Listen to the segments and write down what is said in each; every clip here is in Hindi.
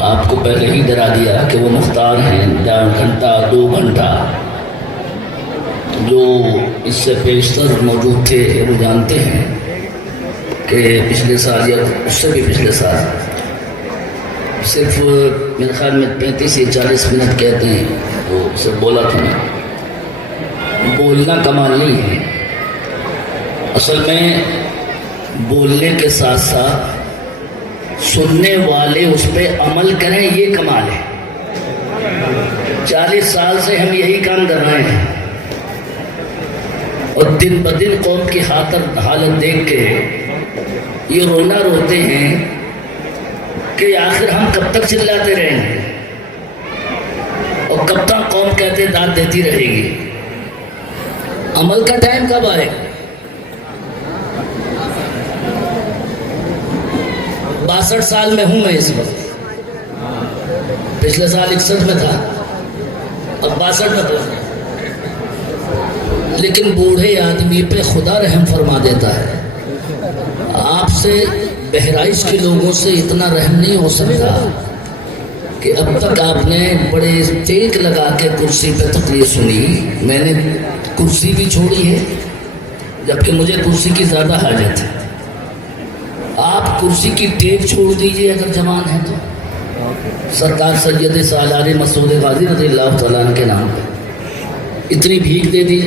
आपको पहले ही डरा दिया कि वो मुख्तार हैं। 1 घंटा 2 घंटा जो इससे पेशतर मौजूद थे वो जानते हैं कि पिछले साल या उससे भी पिछले साल सिर्फ मेरे ख्याल में 35 या 40 मिनट कहते हैं तो सिर्फ बोला था मैं। बोलना कमाल नहीं है, असल में बोलने के साथ साथ सुनने वाले उस पर अमल करें, ये कमाल है। 40 साल से हम यही काम कर रहे हैं और दिन ब दिन कौम की हालत देख के ये रोना रोते हैं कि आखिर हम कब तक चिल्लाते रहेंगे और कब तक कौम कहते दाद देती रहेगी। अमल का टाइम कब आएगा? 62 साल में हूं मैं इस वक्त, पिछले साल 61 में था, अब 62 में पहुंच गया। लेकिन बूढ़े आदमी पे खुदा रहम फरमा देता है। आपसे बहराइच के लोगों से इतना रहम नहीं हो सकता कि अब तक आपने बड़े टेक लगा के कुर्सी पे तकरीर सुनी। मैंने कुर्सी भी छोड़ी है जबकि मुझे कुर्सी की ज़्यादा हाजत है। आप कुर्सी की टेक छोड़ दीजिए अगर जवान है तो। सरकार सैयद सालार मसूद गाजी रज़ियल्लाहु तआला अन्हु के नाम पर इतनी भीख दे दी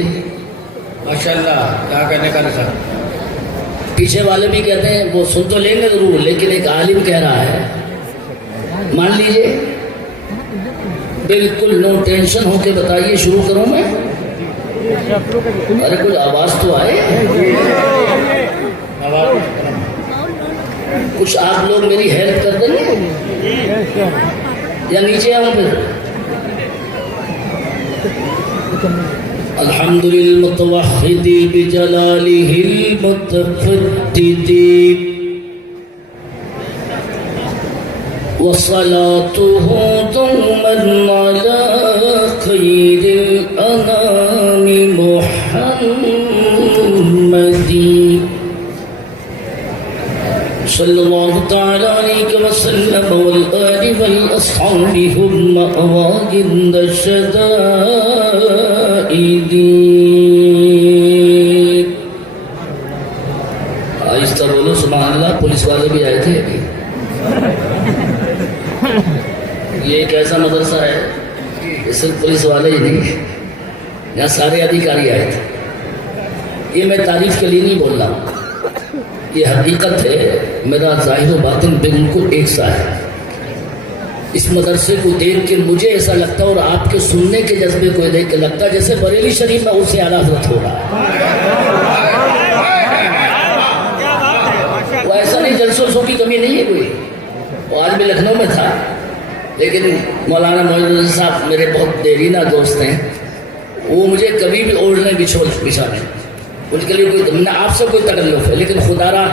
माशाल्लाह, क्या कहने का निशान। पीछे वाले भी कहते हैं वो सुन तो लेंगे जरूर, लेकिन एक आलिम कह रहा है, मान लीजिए बिल्कुल नो टेंशन होके बताइए, शुरू करूं मैं? अरे कुछ आवाज तो आए, कुछ आप लोग मेरी हेल्प कर देंगे या नीचे आऊं फिर? अल्हम्दुलिल्लाह मुतवहिदी बिजलालिहिल मुतफद्दिदी वस्सलातुहु दौमन अला खैरिल अनामि मुहम्मदी सल्लल्लाहु तआला अलैहि वसल्लम वल आलि वल अस्हाबि हुम्मा अवागिंद शदाइदी। आहिस्ता बोलो सुभान अल्लाह। पुलिस वाले भी आए थे अभी। ये एक ऐसा मदरसा है कि सिर्फ पुलिस वाले ही नहीं, यहाँ सारे अधिकारी आए थे। ये मैं तारीफ के लिए नहीं बोल रहा हूँ, ये हकीकत है। मेरा ज़ाहिर व बातिन बिल्कुल एक सा है। इस मदरसे को देख के मुझे ऐसा लगता है और आपके सुनने के जज्बे को देख के लगता है जैसे बरेली शरीफ में उससे आला हज़रत हो रहा है। वो ऐसा नहीं, जलसों की कमी नहीं है कोई। वो आज भी लखनऊ में था, लेकिन मौलाना मोइनुद्दीन साहब मेरे बहुत देरीना दोस्त हैं। वो मुझे कभी भी ओढ़ने बिछाने उनके लिए कोई न आपसे कोई तकल्लुफ़ है, लेकिन खुदारा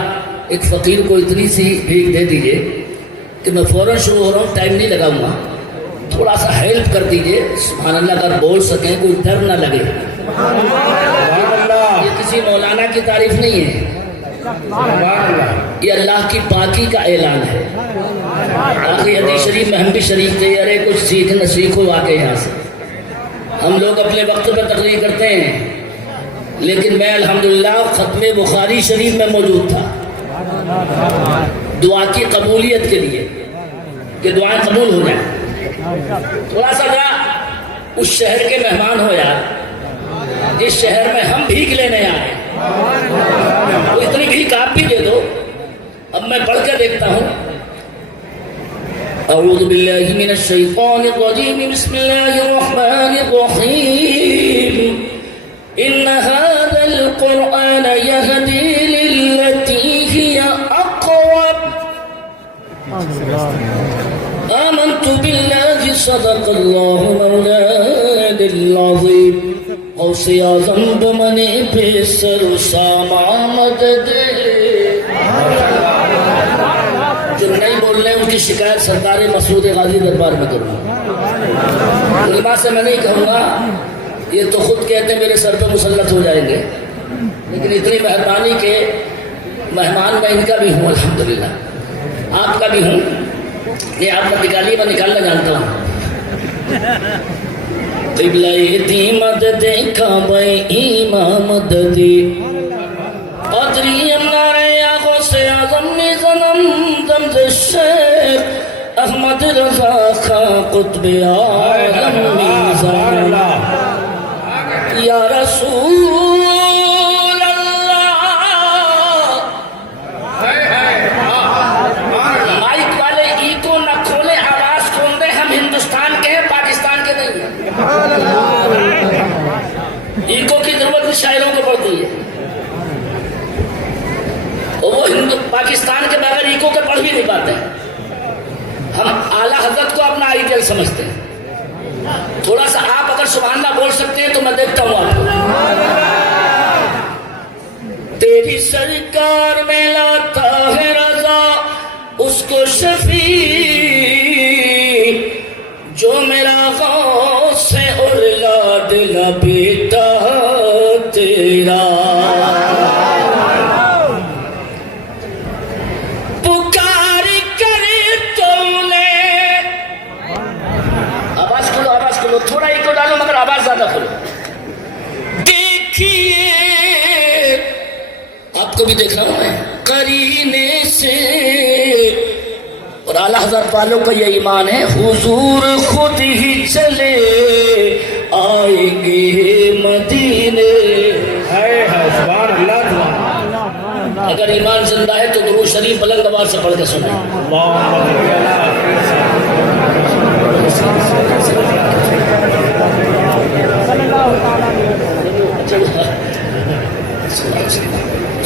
एक फ़कीर को इतनी सी भीख दे दीजिए कि मैं फ़ौरन शुरू हो रहा हूँ, टाइम नहीं लगाऊंगा। थोड़ा सा हेल्प कर दीजिए, सुभान अल्लाह अगर बोल सकें, कोई डर ना लगे। ये किसी मौलाना की तारीफ नहीं है, ये अल्लाह की पाकी का ऐलान है। आखिरी हदीस शरीफ में हम भी शरीफ थे, अरे कुछ सीखो आके यहाँ से। हम लोग अपने वक्त पर तकरीर करते हैं, लेकिन मैं अल्हम्दुलिल्लाह ख़त्म बुखारी शरीफ में मौजूद था दुआ की कबूलियत के लिए कि दुआएं कबूल हो जाए। थोड़ा सा जा उस शहर के मेहमान हो यार, जिस शहर में हम भीख लेने आए, तो इतनी भीख आप भी दे दो। अब मैं पढ़ कर देखता हूँ। अऊज़ु बिल्लाहि मिनश शैतानिर रजीम, बिस्मिल्लाहिर रहमानिर रहीम। इन्ना हाज़ल क़ुरआन यहदी लिल्लती हिय अक़वम। आमन्तु बिल्लाहि सदक़ल्लाहु मौलानाल अज़ीम। गौसे आज़म बमने पे सरुसामा मदद। जो नहीं बोल रहे उनकी शिकायत सरकार मसूद गाजी दरबार में करूँगा। उलमा से मैं नहीं कहूँगा, ये तो खुद कहते मेरे सर पे मुसल्लत हो जाएंगे, लेकिन इतनी मेहरबानी के मेहमान मैं इनका भी हूँ, अल्हम्दुलिल्लाह आपका भी हूँ। ये आप मत निकालिए, मैं निकालना जानता हूँ। क़िबला-ए मदद काबा-ए इमामत दी अदरी नारे आगो से आज़म में जन्म दम्द शेख अहमद रज़ा खां कुतुब आलम में ज़न्म या रसूल अल्लाह। माइक वाले ई को न खोले, आवाज खोल दे। हम हिंदुस्तान के हैं, पाकिस्तान के नहीं हैं। ईको की जरूरत भी शायरों को पड़ती है, और वो हिंदू पाकिस्तान के बगैर ईको के पढ़ भी नहीं पाते हैं। हम आला हजरत को अपना आइडियल समझते हैं। थोड़ा सा आप अगर सुभान अल्लाह बोल सकते हैं तो मैं देखता हूं आपको। तेरी सरकार में लाता है रजा उसको शफी जो मेरा गौस से और लाडला बेटा तेरा। थोड़ा एक को डालो मगर आवाज ज्यादा खोलो। देखिए आपको भी देख रहा हूं मैं करीने से, और आला हज़रत वालों का ये ईमान है हुजूर खुद ही चले आएंगे मदीने। सुभान अल्लाह। अगर ईमान जिंदा है तो दुरूद शरीफ बुलंद आवाज से पढ़ के सुनाए।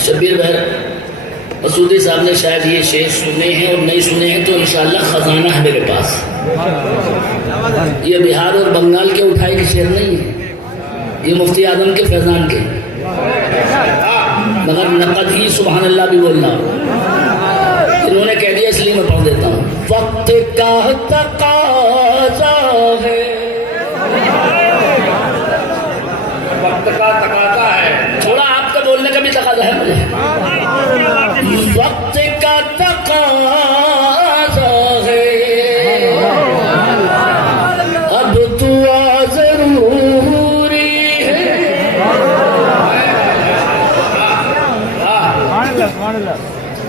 शब्बीर भाई मसूदी साहब ने शायद ये शेर सुने हैं और नहीं सुने हैं तो इंशाअल्लाह खजाना है मेरे पास। ये बिहार और बंगाल के उठाए के शेर नहीं है, ये मुफ्ती आजम के फैजान के, मगर नकद ही सुभान अल्लाह भी बोलना। इन्होंने कह दिया इसलिए मैं पढ़ देता हूँ। वक्त का तकाज़ा है, वक्त का तकाज़ा है। थोड़ा आपका बोलने का भी तकाज़ा है मुझे। वक्त का तकाज़ा है अब दुआ जरूरी है।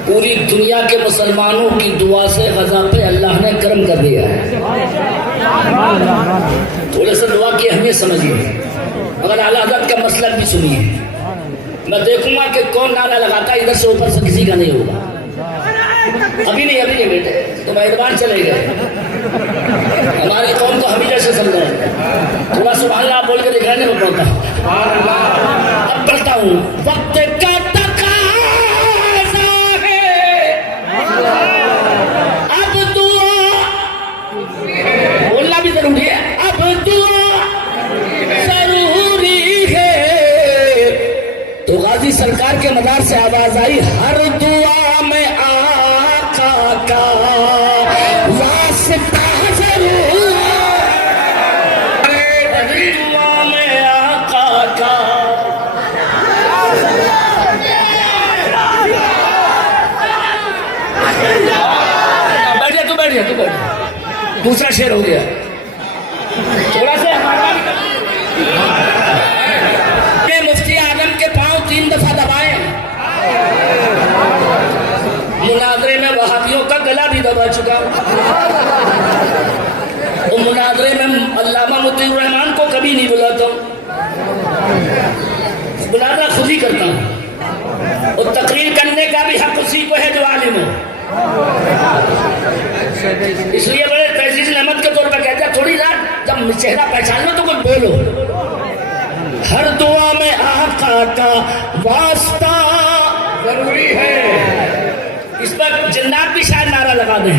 पूरी दुनिया के मुसलमानों की दुआ से गजा पे अल्लाह ने करम कर दिया है। थोड़े से दुआ की अहमियत समझिए, मगर आला हज़रत का मसला भी सुनिए। मैं देखूंगा कि कौन नारा लगाता है, इधर से ऊपर से किसी का नहीं होगा। अभी नहीं बेटे, तो मेहरबान चले गए। हमारी कौम को हमी जैसे समझाए। थोड़ा सुभान अल्लाह बोल के दिखाने में पड़ता हूँ। अब पढ़ता हूँ। वक्त का तकाज़ा है अब दुआ, बोलना भी जरूरी है, अब दुआ जरूरी है। तो गाजी सरकार के मदार से आवाज आई, हर दुआ में आका का वास्ता जरूर, हर दुआ में आका का। बैठिए तू बैठिए। दूसरा शेर हो गया। थोड़ा सा मुफ्ती आजम के पांव 3 दफा दबाए। मुनाजरे में वहाबियों का गला भी दबा चुका। और मुनाजरे में अल्लामा मुतीउर रहमान को कभी नहीं बुलाता हूँ, मुनाजरा खुद ही करता हूँ। और तकरीर करने का भी हक उसी को है जो आलिम हो। इसलिए बड़े तहजीज अहमद के तौर पर कहते हैं, थोड़ी रात जब चेहरा पहचान लो तो कुछ बोलो। हर दुआ में आका का वास्ता जरूरी है। इस पर जिन्नात भी शायद नारा लगा दें,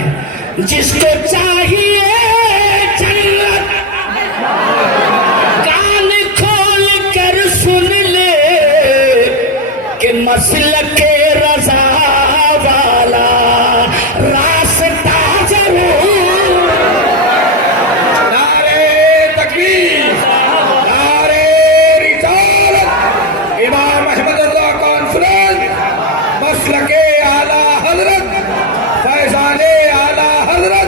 जिसको चाहिए जन्नत कान खोल कर सुन ले कि मसलक रज़ा वाला रास्ता जरूर। नारे तकबीर, नारे रिसालत, इमाम अहमद रज़ा कॉन्फ्रेंस, मसलके आला हजरत, फैज़ाने आला हजरत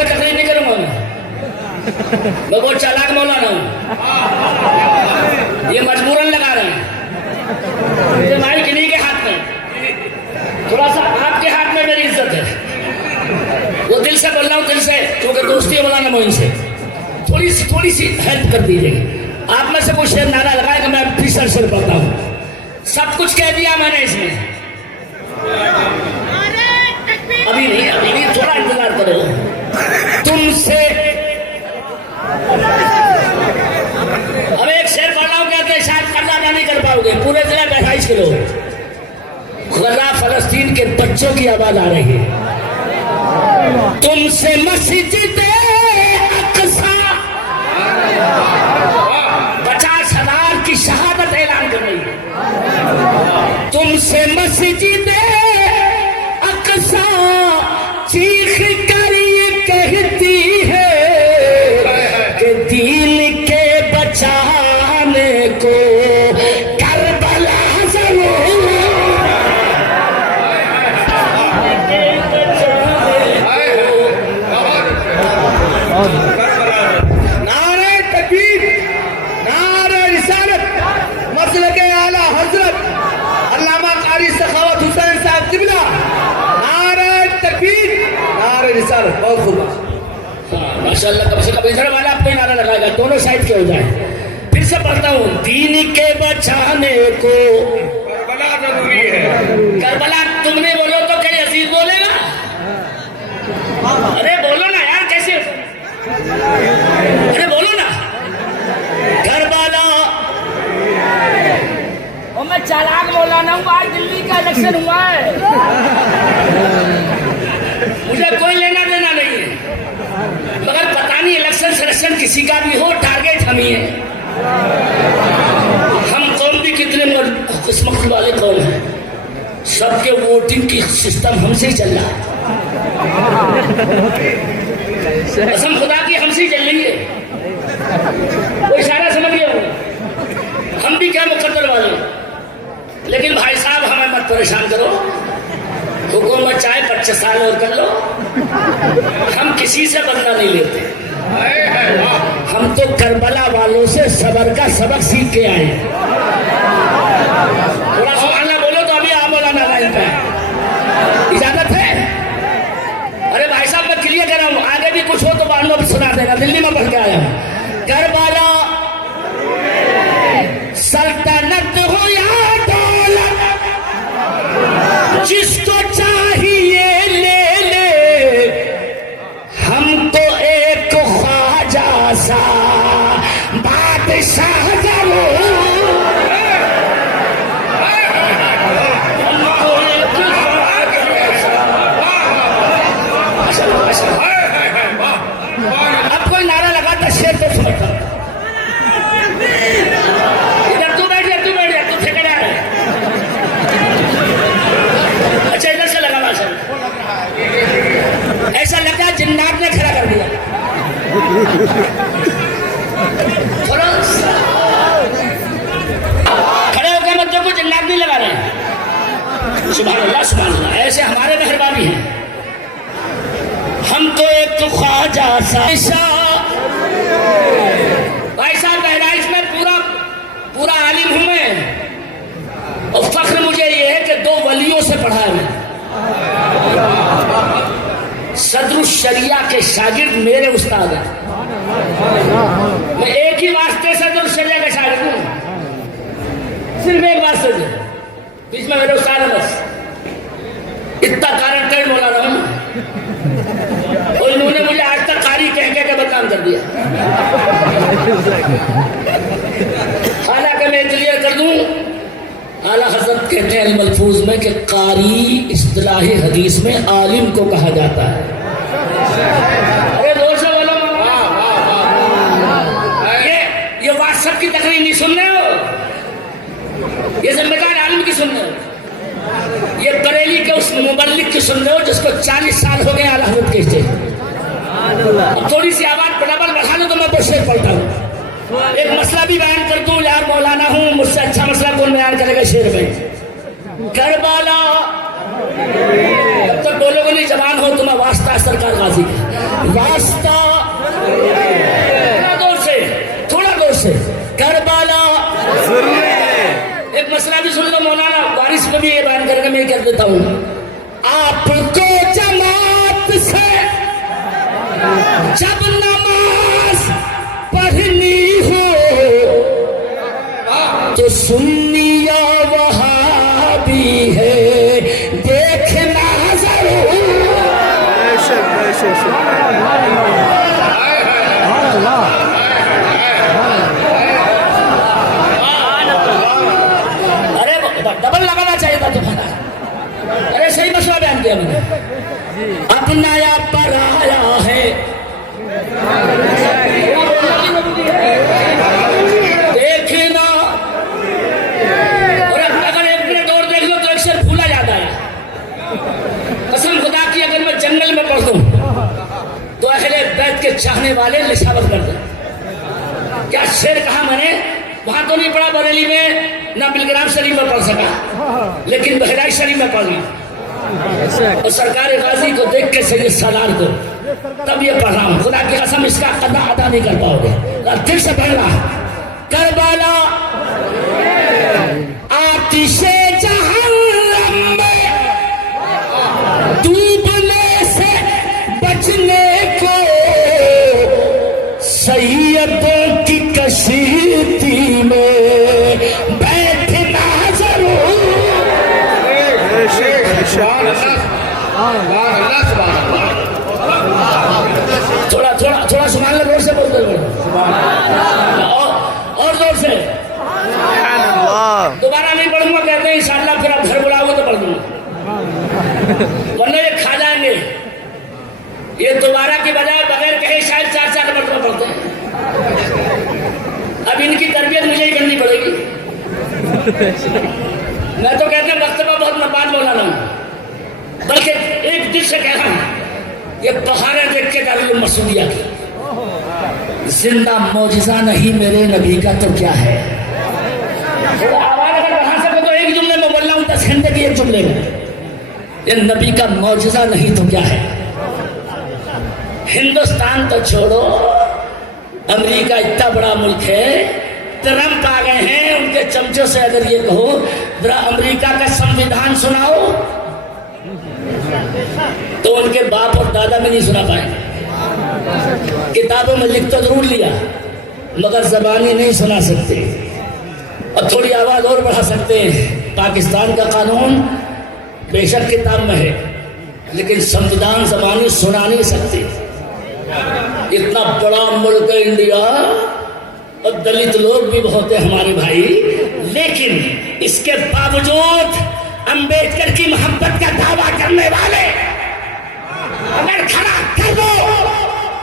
में तकलीफ नहीं करूंगा मैं बहुत चालाक मौलाना हूं। ये मजबूरन लगा रहे हैं, माइक इन्हीं के हाथ में, थोड़ा सा आपके हाथ में मेरी इज्जत है। वो दिल से बोल रहा हूँ, दिल से, क्योंकि दोस्ती है मौलाना मोइन से। थोड़ी सी हेल्प कर दीजिए। आप में से कोई शेर नारा लगाएगा, मैं फिर सर पढ़ता हूँ। सब कुछ कह दिया मैंने इसमें, अभी नहीं, थोड़ा इंतजार करो। तुमसे अब एक शेर पढ़ रहा हूँ, कहते हैं शायद कर्जा अदा नहीं कर पाओगे। पूरे जिले में 28 किलो गजा फलस्तीन के बच्चों की आवाज आ रही है। तुमसे मस्जिद अक्सा 50,000 की शहादत ऐलान कर रही है। तुमसे मस्जिद अक्सा चीख कर ये कहती है कि दीन के बचाने को करबला जरूर। नारे तकबीर, नारे रिसालत, मसलक आला हजरत अल्लामा कारी सखावत हुसैन साहब किबला। नारे तकबीर, नारे रिसालत। बहुत खूब। माशाअल्लाह, कब से कब इधर वाला आपको नारा लगाएगा, दोनों साइड के हो जाए। फिर से पढ़ता हूँ, दीन के बचाने को करबला जरूरी है। करबला तुमने बोलो तो कहीं अजीज बोलेगा? अरे बोलो ना यार, कैसे? अरे बोलो ना, करबला। और मैं चालाक मौलाना हूँ, आज दिल्ली का इलेक्शन हुआ है। मुझे कोई लेना देना नहीं है, मगर पता नहीं इलेक्शन सिलेक्शन किसी का भी हो, टारगेट हम ही है। हम कौन भी कितने किस्मत वाले कौन हैं, सबके वोटिंग की सिस्टम हमसे ही चल रहा है। कसम खुदा की हमसे ही चल रही है। कोई इशारा समझ गया हो? हम भी क्या मुकद्दर वाले। लेकिन भाई साहब हमें मत परेशान करो, हुकूमत चाहे 25 साल और कर लो, हम किसी से बदला नहीं लेते। हम तो करबला वालों से सबर का सबक सीख के आए। थोड़ा सुभान अल्लाह बोलो तो अभी आप मौलाना लाइन पे इजाजत है? अरे भाई साहब मैं क्लियर कर रहा हूँ, आगे भी कुछ हो तो बाद में सुना देगा। दिल्ली में पढ़ के आया हूँ। करबला सल्तनत हो या दौलत, जिसको चाहिए ले ले, हम तो एक ख्वाजा सा बादशाह जरूर। अब कोई नारा लगाता शेर तो सुनता। इधर तू बैठ जा, तू ठेकेदार है। अच्छा इधर से लगा भाषण, ऐसा लगा जिन्नात ने खड़ा कर दिया। खड़े होकर बच्चों को जिन्नात नहीं लगा रहे हैं। सुभान अल्लाह, सुभान अल्लाह। ऐसे हमारे मेहरबानी है। हम तो एक तो ख्वाजा सा भाई साहब, बहराइच में पूरा आलिम हूं मैं, और फख्र मुझे ये है कि 2 वलियों से पढ़ा है। सदरुल शरिया के शागिर्द मेरे उस्ताद हैं। मैं एक ही वास्ते सदरुल शरिया के शागिर्द हूँ, सिर्फ एक वास्ते से, बीच में मेरे उस्ताद है बस। इतना कारण कर मौलाना हूं, और इन्होंने मुझे आज तक कारी कह के बदनाम कर दिया। हालांकि मैं क्लियर कर दूं, आला हज़रत कहते हैं अल-मलफूज में कि कारी इस्तिलाही हदीस में आलिम को कहा जाता है। अरे जोर से बोलो, ये व्हाट्सएप की तकरीर नहीं सुन रहे हो, ये जिम्मेदार आलिम की सुन रहे हो, ये बरेली के उस मुबल्लिग की सुन रहे हो जिसको 40 साल हो गए आला हज़रत के स्टेज। अब थोड़ी सी आवाज डबल बढ़ा लो तो मैं वो शेर पढ़ता हूँ। एक मसला भी बयान कर दूं, यार मौलाना हूँ, मुझसे अच्छा मसला कौन बयान करेगा शेर में। करबला तब तक बोलोगे नहीं जवान हो तुम्हें वास्ता सरकार गाजी का। वास्ता, थोड़ा जोर से करबला जरूरी है। एक मसला भी सुन लो, मौलाना वारिस में भी ये बयान करके मैं कह देता हूँ, आपको जमात से जब नमाज पढ़नी हो तो सुन्नी या वहाबी है देखना जरूर। अरे डबल लगाना चाहिए था तुम्हारा। अरे सही मसला बयान किया मैंने, अपना या पराया है देखना। और अगर एक मिनट और देख लो तो अक्सर भूला जाता है। कसम खुदा की अगर मैं जंगल में पढ़ दूं तो अहले बैत के चाहने वाले लिसावत कर दें। क्या शेर कहा मैंने, वहां तो नहीं पढ़ा बरेली में, ना बिलग्राम शरीफ में पढ़ सका, लेकिन बहराइच शरीफ में पढ़ लिया। और सरकार गाजी को देख के सैयद सालार को तब ये पढ़ रहा हूँ। खुदा की कसम इसका कदा अदा नहीं कर पाओगे। फिर से पढ़ रहा, करबला आतिशे जहन्नम में डूबने से बचने को सैयदों की कशीती में बैठना जरूर। थोड़ा थोड़ा थोड़ा सुभान अल्लाह जोर से बोलते और जोर से। दोबारा नहीं पढ़ूंगा कहते हैं इंशाअल्लाह, फिर आप घर बुलाओगे तो पढ़ दूंगा, वरना ये खा जाएंगे। ये दोबारा की बजाय बगैर कहे शायद 4-4 मरतबा पढ़ते हैं। अब इनकी तरबियत मुझे ही करनी पड़ेगी। मैं तो कहते हैं वक्त में बहुत मरबाद मौलाना हूं, बल्कि एक दिल से कह रहा हूं, ये बहारें देख के दारुल मसूदिया की जिंदा मौजिजा नहीं मेरे नबी का तो क्या है। आवाज अगर बढ़ा सको तो एक जुमले में बोल रहा हूं, 10 घंटे की एक जुमले में, ये नबी का मौजिजा नहीं तो क्या है। हिंदुस्तान तो छोड़ो, अमेरिका इतना बड़ा मुल्क है, ट्रंप आ गए हैं, उनके चमचों से अगर ये कहो जरा अमेरिका का संविधान सुनाओ तो उनके बाप और दादा में नहीं सुना पाएंगे। किताबों में लिख तो जरूर लिया मगर जबानी नहीं सुना सकते। और थोड़ी आवाज और बढ़ा सकते हैं, पाकिस्तान का कानून बेशक किताब में है लेकिन संविधान जबानी सुना नहीं सकते। इतना बड़ा मुल्क है इंडिया और दलित लोग भी बहुत है हमारे भाई, लेकिन इसके बावजूद अंबेडकर की मोहब्बत का दावा करने वाले अगर खड़ा कर दो,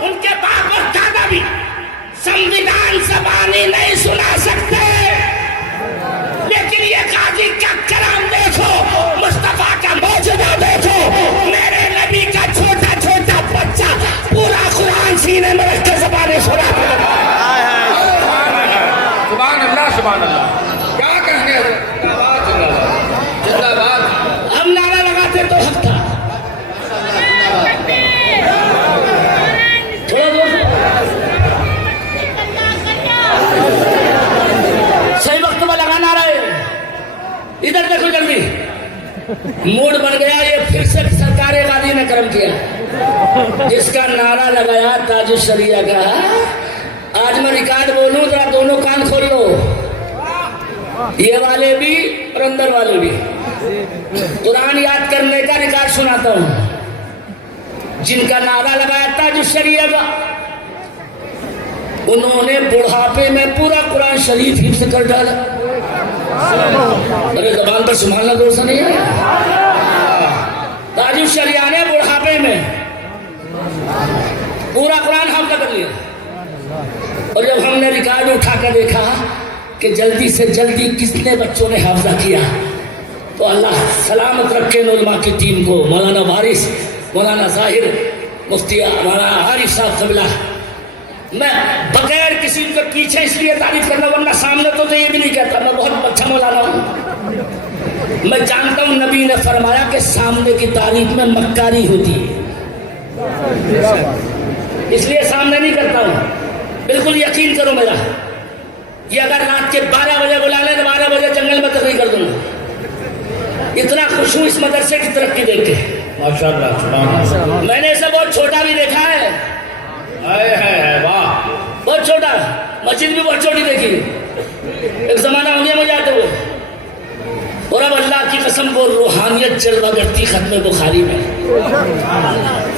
उनके बाप और दादा भी संविधान जबानी नहीं सुना सकते। लेकिन ये गाजी का कलाम देखो, मुस्तफा का मौजूदा देखो, मेरे नबी का छोटा छोटा बच्चा पूरा कुरान सीने में रख के जबानी सुना। सुभान अल्लाह, सुभान अल्लाह। क्या कहने जिंदाबाद। हम नारा लगाते तो हक था। सही वक्त में लगाना रहे। इधर देखो जल्दी, मूड बन गया। ये फिर से सरकार गाजी ने कर्म किया, जिसका नारा लगाया ताजुश शरिया का। आज मैं रिकॉर्ड बोलूं जरा दोनों कान खोल लो, ये वाले भी और अंदर वाले भी। कुरान याद करने का रिकॉर्ड सुनाता हूं। जिनका नारा लगाया ताजुश शरिया का, उन्होंने बुढ़ापे में पूरा कुरान शरीफ हिफ्ज कर डाला। अरे जबान पर सुभान अल्लाह दोस्त नहीं है। ताजुश शरिया ने बुढ़ापे में पूरा कुरान हाफिज कर लिया। और जब हमने रिकॉर्ड उठा कर देखा कि जल्दी से जल्दी कितने बच्चों ने हाफिजा किया, तो अल्लाह सलामत रखे उलमा की टीम को, मौलाना वारिस, मौलाना जाहिर, मुफ्ती मौलाना आरिफ साहब कबला। मैं बगैर किसी के पीछे इसलिए तारीफ करना, वरना सामने तो ये भी नहीं कहता मैं बहुत अच्छा मौलाना हूं। मैं जानता हूं नबी ने फरमाया कि सामने की तारीफ में मक्कारी होती है। इसलिए सामने नहीं करता हूँ। बिल्कुल यकीन करो मेरा, ये अगर रात के 12 बजे बुला ले तो 12 बजे जंगल में तकरीर कर दूंगा। इतना खुश हूँ इस मदरसे की तरक्की देख के, माशाअल्लाह। मैंने इसे बहुत छोटा भी देखा है, वाह, बहुत छोटा, मस्जिद भी बहुत छोटी देखी। एक जमाना हो गया मुझे आते हुए, और अब अल्लाह की कसम वो रूहानियत जलवा करती खत्म बुखारी में।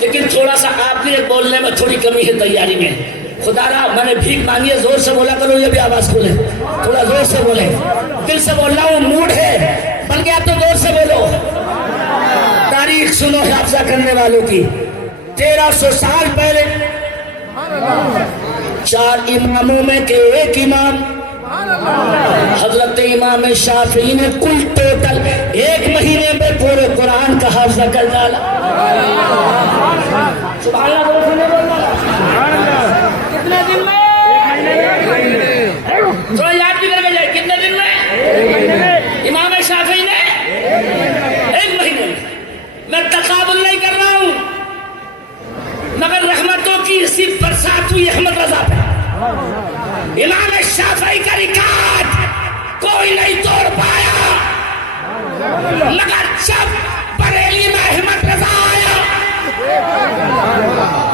लेकिन थोड़ा सा आपके बोलने में थोड़ी कमी है, तैयारी में। खुदारा मैंने भीख मांगी है, जोर से बोला करो, ये भी आवाज खोले, थोड़ा जोर से बोले, दिल से बोल रहा हूँ, मूड है बन गया तो जोर से बोलो। तारीख सुनो हाफजा करने वालों की। 1300 साल पहले 4 इमामों में के एक इमाम हजरत इमाम शाफी ने कुल टोटल 1 महीने में पूरे कुरान का हाफजा कर डाला। सुभान अल्लाह, कितने दिन में? थोड़ा याद भी करके जाए, कितने दिन में? इमाम शाफी ने 1 महीने में। मैं तकाबुल नहीं कर रहा हूं, मगर रहमतों की इसी बरसात हुई अहमद रजा पे। इमाम शाफी का रिकॉर्ड कोई नहीं तोड़ पाया, मगर जब बरेली में अहमद रजा आया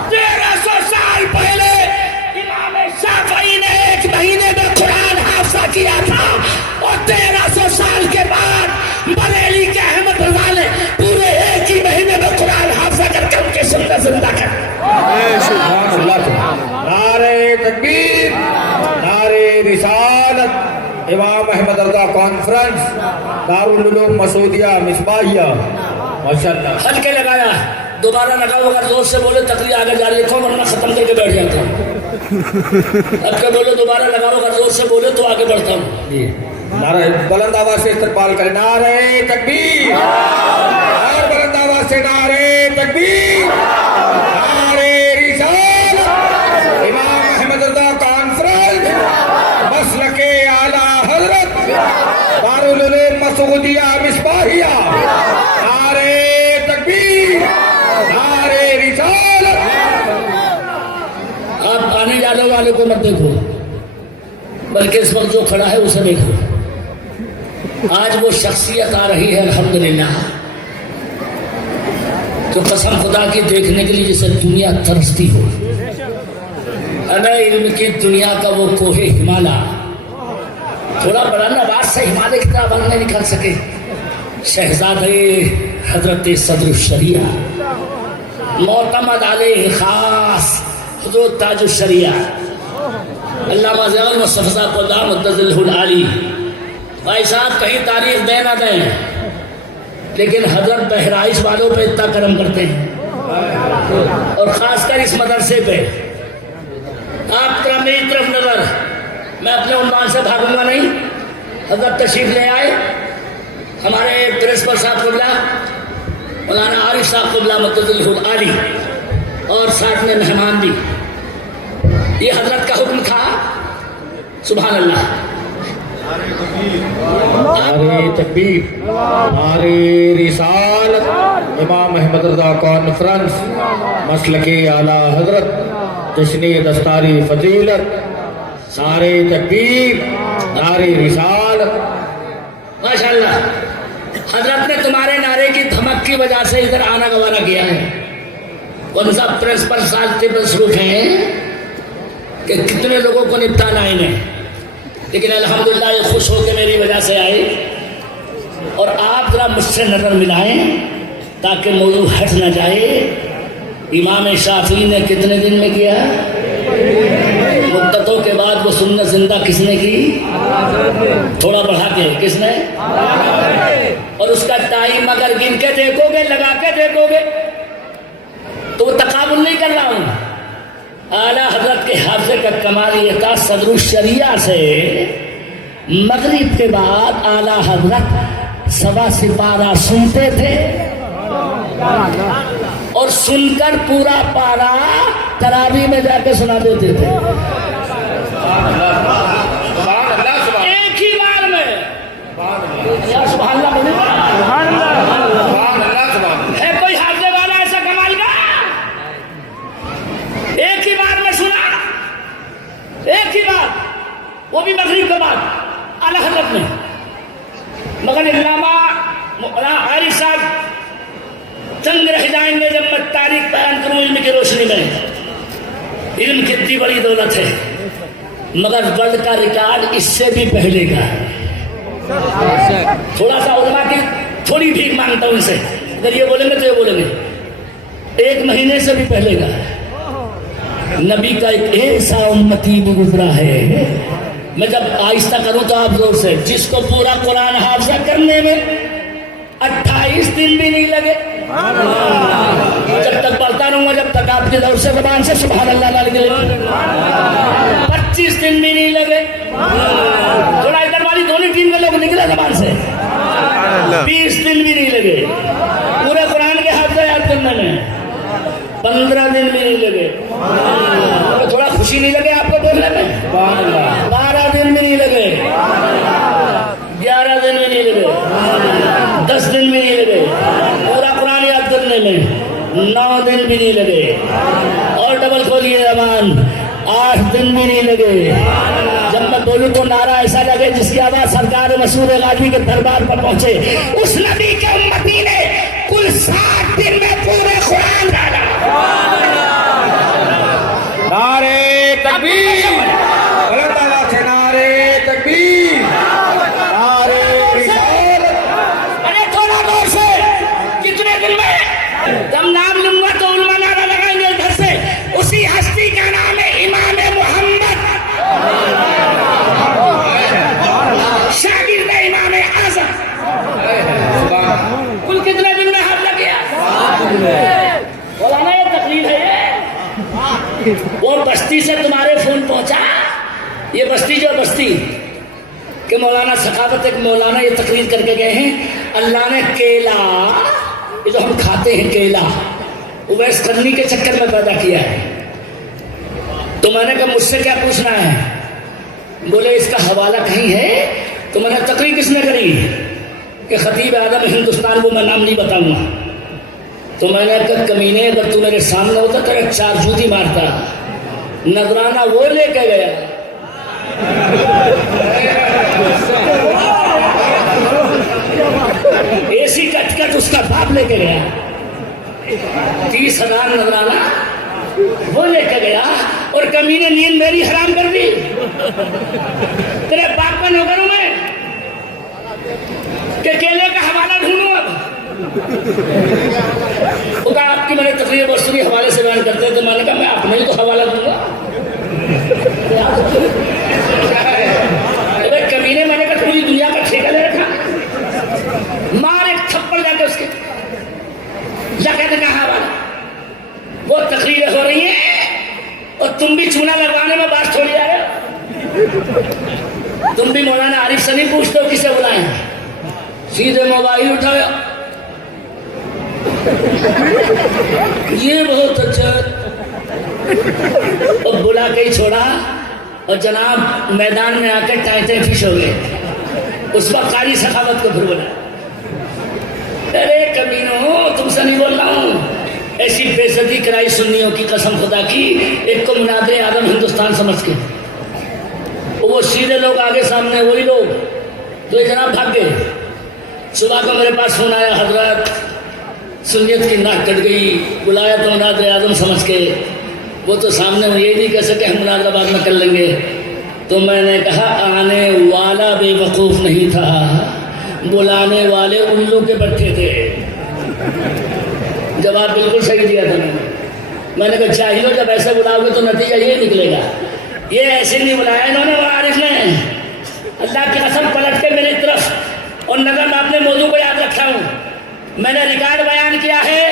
1300 साल पहले इमाम शाफी ने 1 महीने में कुरान हाफजा किया था, और 1300 साल के बाद बरेली के अहमद रजा ने पूरे 1 ही महीने में कुरान हाफजा करके उनके सुन्नत जिंदा कर। नारे तकबीर, नारे रिसालत। इमाम अहमद रजा कॉन्फ्रेंस, दारुल उलूम मसूदिया मिसबाहिया, माशाअल्लाह। हल्के लगाया, दोबारा लगाओ, अगर जोर से बोले तकलीफ आगे जारी रखो, वरना खत्म करके बैठ जाता हूँ। हल्के बोलो, दोबारा लगाओ, अगर जोर से बोले तो आगे बढ़ता हूँ। नारे बुलंद आवाज से इस्तकबाल करें, नारे तकबीर, और बुलंद आवाज से नारे तकबीर, नारे रिसालत। इमाम अहमद रजा कॉन्फ्रेंस, मसलके आला हजरत, दारुल उलूम मसूदिया मिसबाहिया, नारे तकबीर, नारे रिसालत। आप आने जाने वाले को मत देखो, बल्कि इस वक्त जो खड़ा है उसे देखो। आज वो शख्सियत आ रही है अल्हम्दुलिल्लाह, तो कसम खुदा की देखने के लिए जिसे दुनिया तरसती हो। अना इल्म की दुनिया का वो कोहे हिमालय, थोड़ा बड़ा नवाज से हिमालय की तरह नहीं निकल सके। शहजादे हजरत सदर शरिया मोतमद अलैह खास हुजूर ताजुल शरिया अल्लामा ज़ैनुल मुस्तफ़ा साहब को दामद आली। भाई साहब कहीं तारीफ दे ना दें, लेकिन हजरत बहराइच वालों पे इतना करम करते हैं, और खासकर इस मदरसे पे। आप तरफ मेरी तरफ नजर, मैं अपने उन्वान से भागूंगा नहीं। हजरत तशरीफ ले आए, हमारे प्रिंसिपल साहब कुबला मौलाना आरिफ साहब कुबला मद्दुल आली, और साथ में मेहमान भी। ये हजरत का हुक्म था, सुभान अल्लाह। नारे तकबीर, नारे रिसालत। इमाम अहमद रजा कॉन्फ्रेंस, मसलके आला हजरत, जश्न दस्तारी फजीलत, नारे तकबीर, नारे रिसालत। माशाअल्लाह, हजरत ने तुम्हारे नारे की धमक की वजह से इधर आना गवाना किया है। उन सब प्रिंसिपल साहब से मसरूफ हैं कि कितने लोगों को निपटाना इन्हें, लेकिन अल्हम्दुलिल्लाह ये खुश होकर मेरी वजह से आए। और आप जरा मुझसे नजर मिलाएं ताकि मौजू हट ना जाए। इमाम शाफी ने कितने दिन में किया? मुद्दतों के बाद वो सुन्नत जिंदा किसने की? थोड़ा बढ़ा के किसने? और उसका टाइम अगर गिन के देखोगे, लगा के देखोगे, तो वो तकाबुल नहीं कर रहा हूं। आला हजरत के हाफजे का कमाल ये था, सदरुल शरिया से मगरिब के बाद आला हजरत 12 पारा सुनते थे, और सुनकर पूरा पारा तरावी में जाके सुना देते थे, एक ही बार में। सुभान अल्लाह, है कोई हाफजे वाला ऐसा कमाल का? एक ही मगर इल्लामा आरिफ साहब तंग रह जाएंगे जब मैं तारीख बयान करूँ इल्म की रोशनी में। इल्म कितनी बड़ी दौलत है, मगर वर्ल्ड का रिकॉर्ड इससे भी पहले का है। थोड़ा सा उलमा की थोड़ी भीख मांगता हूं उनसे, अगर ये बोलेंगे तो ये बोलेंगे, 1 महीने से भी पहले का नबी का एक ऐसा उम्मती भी गुजरा है। मैं जब आहिस्ता करूं तो आप जोर से, जिसको पूरा कुरान हाफिज़ करने में 28 दिन भी नहीं लगे। जब तक पढ़ता रहूंगा जब तक आपकी दौर से ज़बान से सुभान अल्लाह ना निकले। 25 दिन भी नहीं लगे। थोड़ा इधर वाली दोनों टीम के लोग निकले ज़बान से, 20 दिन भी नहीं लगे। पूरे कुरान के हाफिज़ याद करने में 15 दिन भी नहीं लगे। तो थोड़ा खुशी नहीं लगे आपको बोलने में? 12 दिन भी नहीं लगे, 11 दिन भी नहीं लगे, 10 दिन भी नहीं लगे। पूरा कुरान याद करने में 9 दिन भी नहीं लगे। और डबल खोलिए अमान, 8 दिन भी नहीं लगे। जब मैं बोलूं तो नारा ऐसा लगे जिसकी आवाज सरकार मसूद गाजी के दरबार पर पहुंचे। उस नबी के उम्मती ने कुल 60 दिन में पूरे कुरान डाला। नारे तकबीर, नारे तकबीर, नारे रिसालत। अरे थोड़ा दूर से, कितने दिन में? जब नाम लूंगा तो उलमा नारा लगाएंगे इधर से। उसी हस्ती का नाम है इमाम मोहम्मद, शागिर्द इमाम आज़म। कुल कितने दिन में हाथ लग गया? बोला ना, ये तकलीफ है। ये वो बस्ती से तुम्हारे फोन पहुंचा, ये बस्ती जो बस्ती के मौलाना सखावत एक मौलाना ये तकरीर करके गए हैं, अल्लाह ने केला, ये जो हम खाते हैं केला, उवैस करनी के चक्कर में पैदा किया है। तो मैंने कहा मुझसे क्या पूछना है? बोले इसका हवाला कहीं है? तो मैंने तकरीर किसने करी? कि खतीब आदम हिंदुस्तान, वो मैं नाम नहीं बताऊंगा। तो मैंने कहा कमीने, अगर तू मेरे सामने होता तेरे 4 जूती मारता। नजराना वो लेके गया, एसी कटकट उसका बाप लेके गया, 30,000 नजराना वो लेके गया। और कमीने नींद मेरी हराम कर दी। तेरे बाप का नौकर हूं मैं कि केले का हवाला ढूंढूं? अब उधर आपकी मैंने तकरीर वस्तु हवाले से बयान करते हैं, तो मैंने कहा मैं अपने ही तो हवाला दूंगा। कमीने मैंने कहा पूरी दुनिया का ठेका ले रखा, मार एक थप्पड़ जाके उसके लगा कहा हवाला। वो तकरीरें हो रही हैं और तुम भी चूना लगवाने में बात छोड़ी जा रहे हो। तुम भी मौलाना आरिफ से नहीं पूछते हो किसे बुलाए, सीधे मोबाइल उठाया, ये बहुत अच्छा, और बुला के ही छोड़ा। और जनाब मैदान में आकर टाइटे फिश हो गए। उस वक्त कारी सखावत को फिर बोला, अरे कमीनो तुमसे नहीं बोल रहा हूं। ऐसी बेइज्जती कराई सुन्नियों की कसम खुदा की, एक को मुनादे आदम हिंदुस्तान समझ के। वो सीधे लोग आगे सामने वही लोग, तो ये जनाब भाग गए। सुबह को मेरे पास फोन आया, हजरत सुन्नियत की नाक कट गई, बुलाया तो मुनादे आदम समझ के। वो तो सामने ये नहीं कह सके हम मुनाजराबाद में कर लेंगे। तो मैंने कहा आने वाला बेवकूफ़ नहीं था, बुलाने वाले उल्लू के बट्टे थे। जवाब बिल्कुल सही दिया था मैंने कहा चाहिए जब ऐसे बुलाओगे तो नतीजा ये निकलेगा। ये ऐसे नहीं बुलाया इन्होंने, आरिफ ने अल्लाह की कसम पलट के मेरी तरफ। और नगर में अपने मौजू को याद रखा हूँ, मैंने रिकॉर्ड बयान किया है,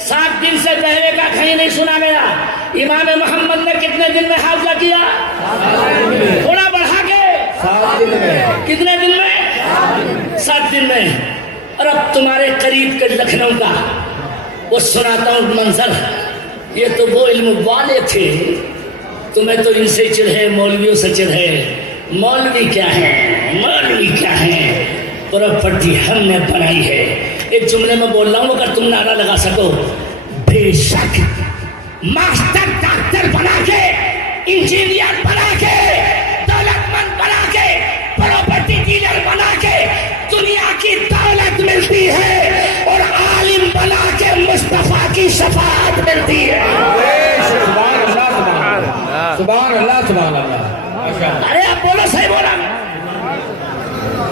7 दिन से पहले का कहीं नहीं सुना गया। इमाम मोहम्मद ने कितने दिन में हाफिज़ा किया? थोड़ा बढ़ा के 7 दिन में। कितने दिन में? 7 दिन में। और अब तुम्हारे करीब के लखनऊ का वो सुनाता हूँ मंजर। ये तो वो इल्म वाले थे, तुम्हें तो इनसे चिढ़े, मौलवियों से चिढ़े। मौलवी क्या है, मौलवी क्या है, प्रॉपर्टी हमने बनाई है। एक जुमले में बोल रहा हूँ, अगर तुम नारा लगा सको, बेशक मास्टर डॉक्टर बना के, इंजीनियर बना के, दौलतमंद बना के, प्रॉपर्टी डीलर बना के दुनिया की शफाअत मिलती है। सुभान अल्लाह, सुभान अल्लाह, सुभान अल्लाह। माशाअल्लाह। अरे आप बोलो, सही बोला।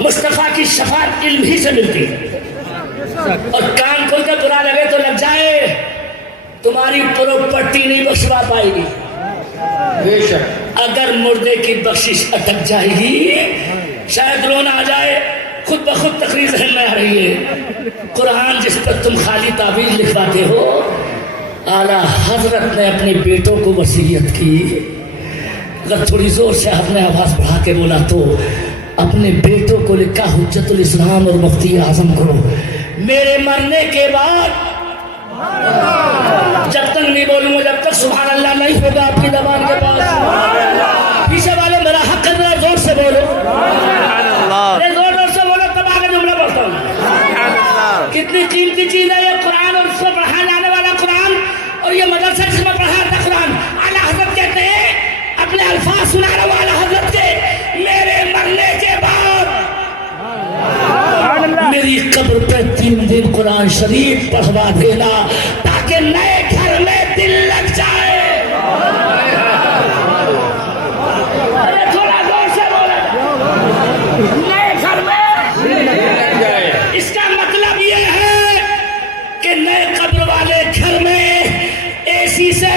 मुस्तफा की शफाअत इल्म ही से मिलती है। और कान खोल कर बुरा लगे तो लग जाए, तुम्हारी प्रॉपर्टी नहीं बख्शवा पाएगी। बेशक। अगर मुर्दे की बख्शिश अटक जाएगी, शायद रोना आ जाए, खुद ब खुद तकरीर जहन में आ रही है। कुरान जिस पर तुम खाली ताबीर लिखवाते हो, आला हजरत ने अपने बेटों को वसीयत की। अगर थोड़ी जोर से आपने आवाज बढ़ा के बोला तो अपने बेटों को लिखा हुज्जतुल इस्लाम और मुफ्ती आजम को, मेरे मरने के बाद जब तक नहीं बोलूंगा, जब तक सुभान अल्लाह नहीं होगा आपकी जबान के पास। पीछे वाले मेरा हक है, मेरा जोर से बोलो, जोर से बोलो, तब आगे जुमला बोलता हूँ। कितनी कीमती चीज है ये कुरान, और उसको पढ़ाया जाने वाला कुरान, और ये मदरसा जिसमें पढ़ाया था कुरान। आला हजरत कहते हैं, अपने अल्फाज सुना रहा हूँ आला हजरत के, मेरे मरने के बाद मेरी कब्र पे 3 दिन कुरान शरीफ पढ़वा देना, ताकि नए घर में दिल लग जाए। अरे थोड़ा जोर से बोले, नए घर में दिल लग जाए। इसका मतलब ये है कि नए कब्र वाले घर में एसी से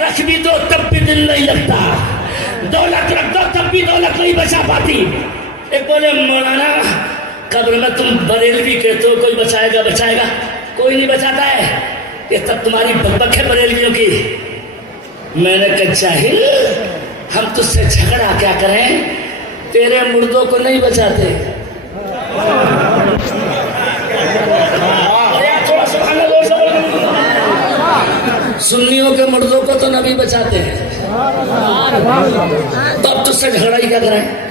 रख भी दो तब भी दिल नहीं लगता, दौलत रख दो तब भी दौलत नहीं बचा पाती। एक बोले, मौलाना कब्र में तुम बरेलवी कहते हो, कोई बचाएगा? बचाएगा कोई नहीं बचाता है। ये तब तुम्हारी बकबक है बरेलवियों की। मैंने कहा, जाहिल, हम तुझसे झगड़ा क्या करें, तेरे मुर्दों को नहीं बचाते। सुन्नियों के मुर्दों को तो नबी बचाते हैं, तो अब तुझसे झगड़ा ही क्या करें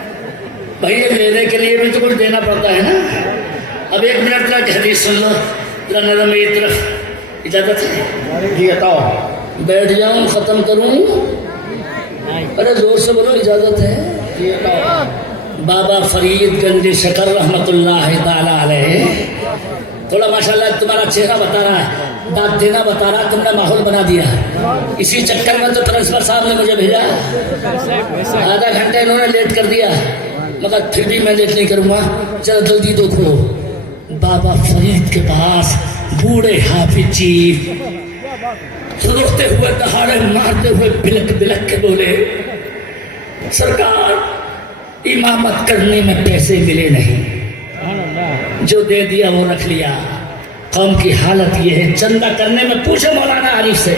भाई? ये लेने के लिए भी तो कुछ देना पड़ता है ना। अब 1 मिनट का हदीस सुन लो, जरा नजर मेरी तरफ, इजाजत है? जी बताओ। बैठ जाऊं, खत्म करूं? अरे जोर से बोलो, इजाजत है? जी बताओ। बाबा फरीद गंज शकर रहमतुल्लाह ताला अलैह, थोड़ा माशाल्लाह तुम्हारा चेहरा बता रहा है, बात देना बता रहा, तुमने माहौल बना दिया। इसी चक्कर में तो प्रिंसिपल साहब ने मुझे भेजा, आधा घंटा इन्होंने लेट कर दिया, मगर फिर भी मैं लेट नहीं करूंगा। चलो जल्दी देखो, बाबा फरीद के पास बूढ़े हाफिज जी रोते हुए, दहाड़े मारते हुए, बिलक बिलक के बोले, सरकार, इमामत करने में पैसे मिले नहीं, जो दे दिया वो रख लिया। कौम की हालत ये है, चंदा करने में पूछो मौलाना आरिफ से,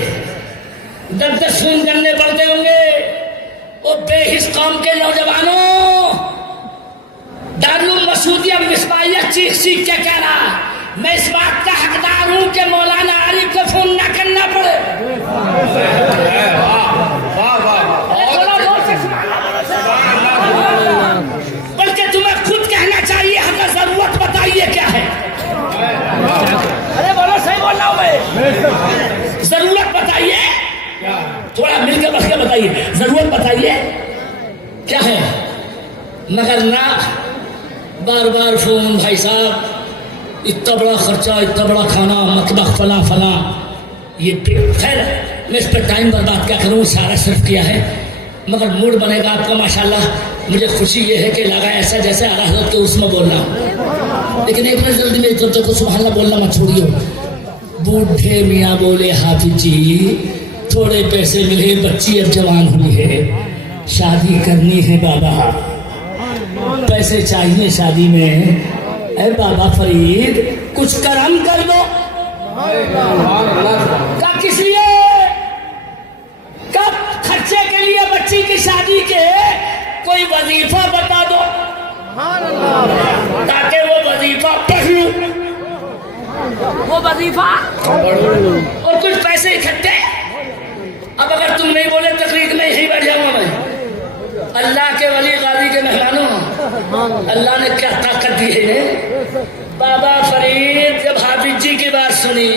10 खून करने पड़ते होंगे। वो बेहिस कौम के नौजवानों, दारुल मसूदिया मिसबाहिया चीख चीख के कह रहा, मैं इस बात का हकदार हूं कि मौलाना आरिफ को फोन ना करना पड़े। बल्कि तुम्हें खुद कहना चाहिए, हमें जरूरत बताइए क्या है। अरे बोलो, सही बोल रहा हूं मैं? जरूरत बताइए, थोड़ा मिलकर बस के बताइए, जरूरत बताइए क्या है। मगर ना, बार बार फोन, भाई साहब इतना बड़ा खर्चा, इतना बड़ा खाना, मतबख फला फला, ये खैर मैं इस पर टाइम बर्बाद क्या करूँ, सारा सिर्फ किया है। मगर मूड बनेगा आपका माशाल्लाह। मुझे खुशी ये है कि लगा ऐसा जैसे आला हज़रत के उसमें बोल रहा हूँ। लेकिन एक मिनट जल्दी मेरी तरफ से सुभान अल्लाह बोलना मत छोड़ियो। बूढ़े मियाँ बोले, हाफिज जी थोड़े पैसे मिले, बच्ची अब जवान हुई है, शादी करनी है बाबा, पैसे चाहिए शादी में। ऐ बाबा फरीद, कुछ करम कर दो। का किस लिए? कब खर्चे के लिए बच्ची की शादी के कोई वजीफा बता दो, ताकि वो वजीफा पढ़ लूं, वो वजीफा और कुछ पैसे इकट्ठे। अब अगर तुम नहीं बोले तकलीफ में यही बैठ जाऊंगा मैं। अल्लाह के वली गाजी के मेहमानों, अल्लाह ने क्या ताकत दी है। बाबा फरीद जब हाफिज जी की बात सुनी,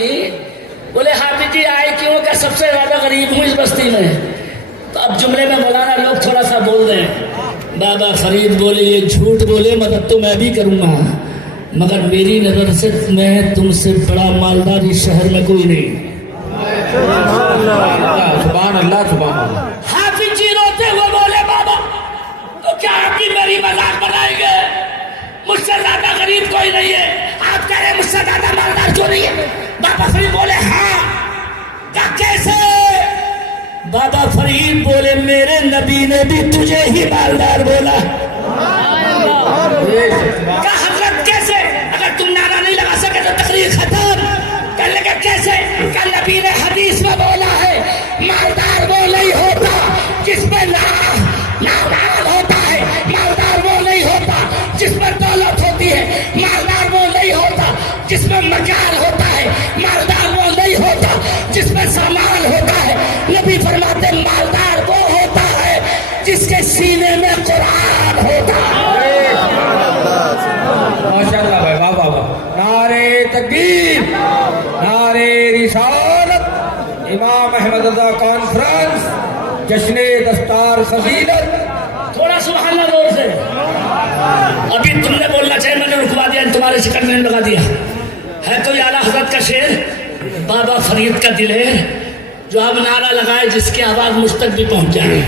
बोले हाफिज जी आए क्यों? क्या सबसे ज्यादा गरीब हूँ इस बस्ती में। तो अब जुमले में मौलाना लोग थोड़ा सा बोल रहे हैं। बाबा फरीद बोले, ये झूठ बोले, मदद तो मैं भी करूँगा, मगर मेरी नज़र से मैं तुमसे बड़ा मालदार इस शहर में कोई नहीं। ही नहीं है। आप कह रहे मुझसे ज्यादा मालदार क्यों नहीं है? बाबा फरीद बोले हाँ। क्या कैसे? बाबा फरीद बोले मेरे नबी ने भी तुझे ही मालदार बोला। क्या हजरत कैसे? अगर तुम नारा नहीं लगा सके तो तकरीर खत्म। कह लगे कैसे? क्या नबी ने हदीस में बोला है मालदार वो नहीं होता जिसमें नामाल होता है, मालदार वो नहीं होता जिसमें दौलत होती है, मालदार वो नहीं होता जिसमें मकान होता है, मालदार वो नहीं होता जिसमें सामान होता है। नबी फरमाते मालदार वो होता है जिसके सीने में कुरान होता है। माशाअल्लाह भाई, वाह वाह वाह। नारे तकबीर, नारे रिसालत, इमाम अहमद रज़ा कॉन्फ्रेंस, जश्ने दस्तार फजीलत। थोड़ा सुभान अल्लाह जोर से। अभी तुमने बोलना चाहिए, मैंने रुकवा दिया, तुम्हारे शिकन में लगा दिया है। तो ये आला हजरत का शेर बाबा फरीद का दिलेर, जो अब नारा लगाए जिसकी आवाज मुझ तक भी पहुंच जाए।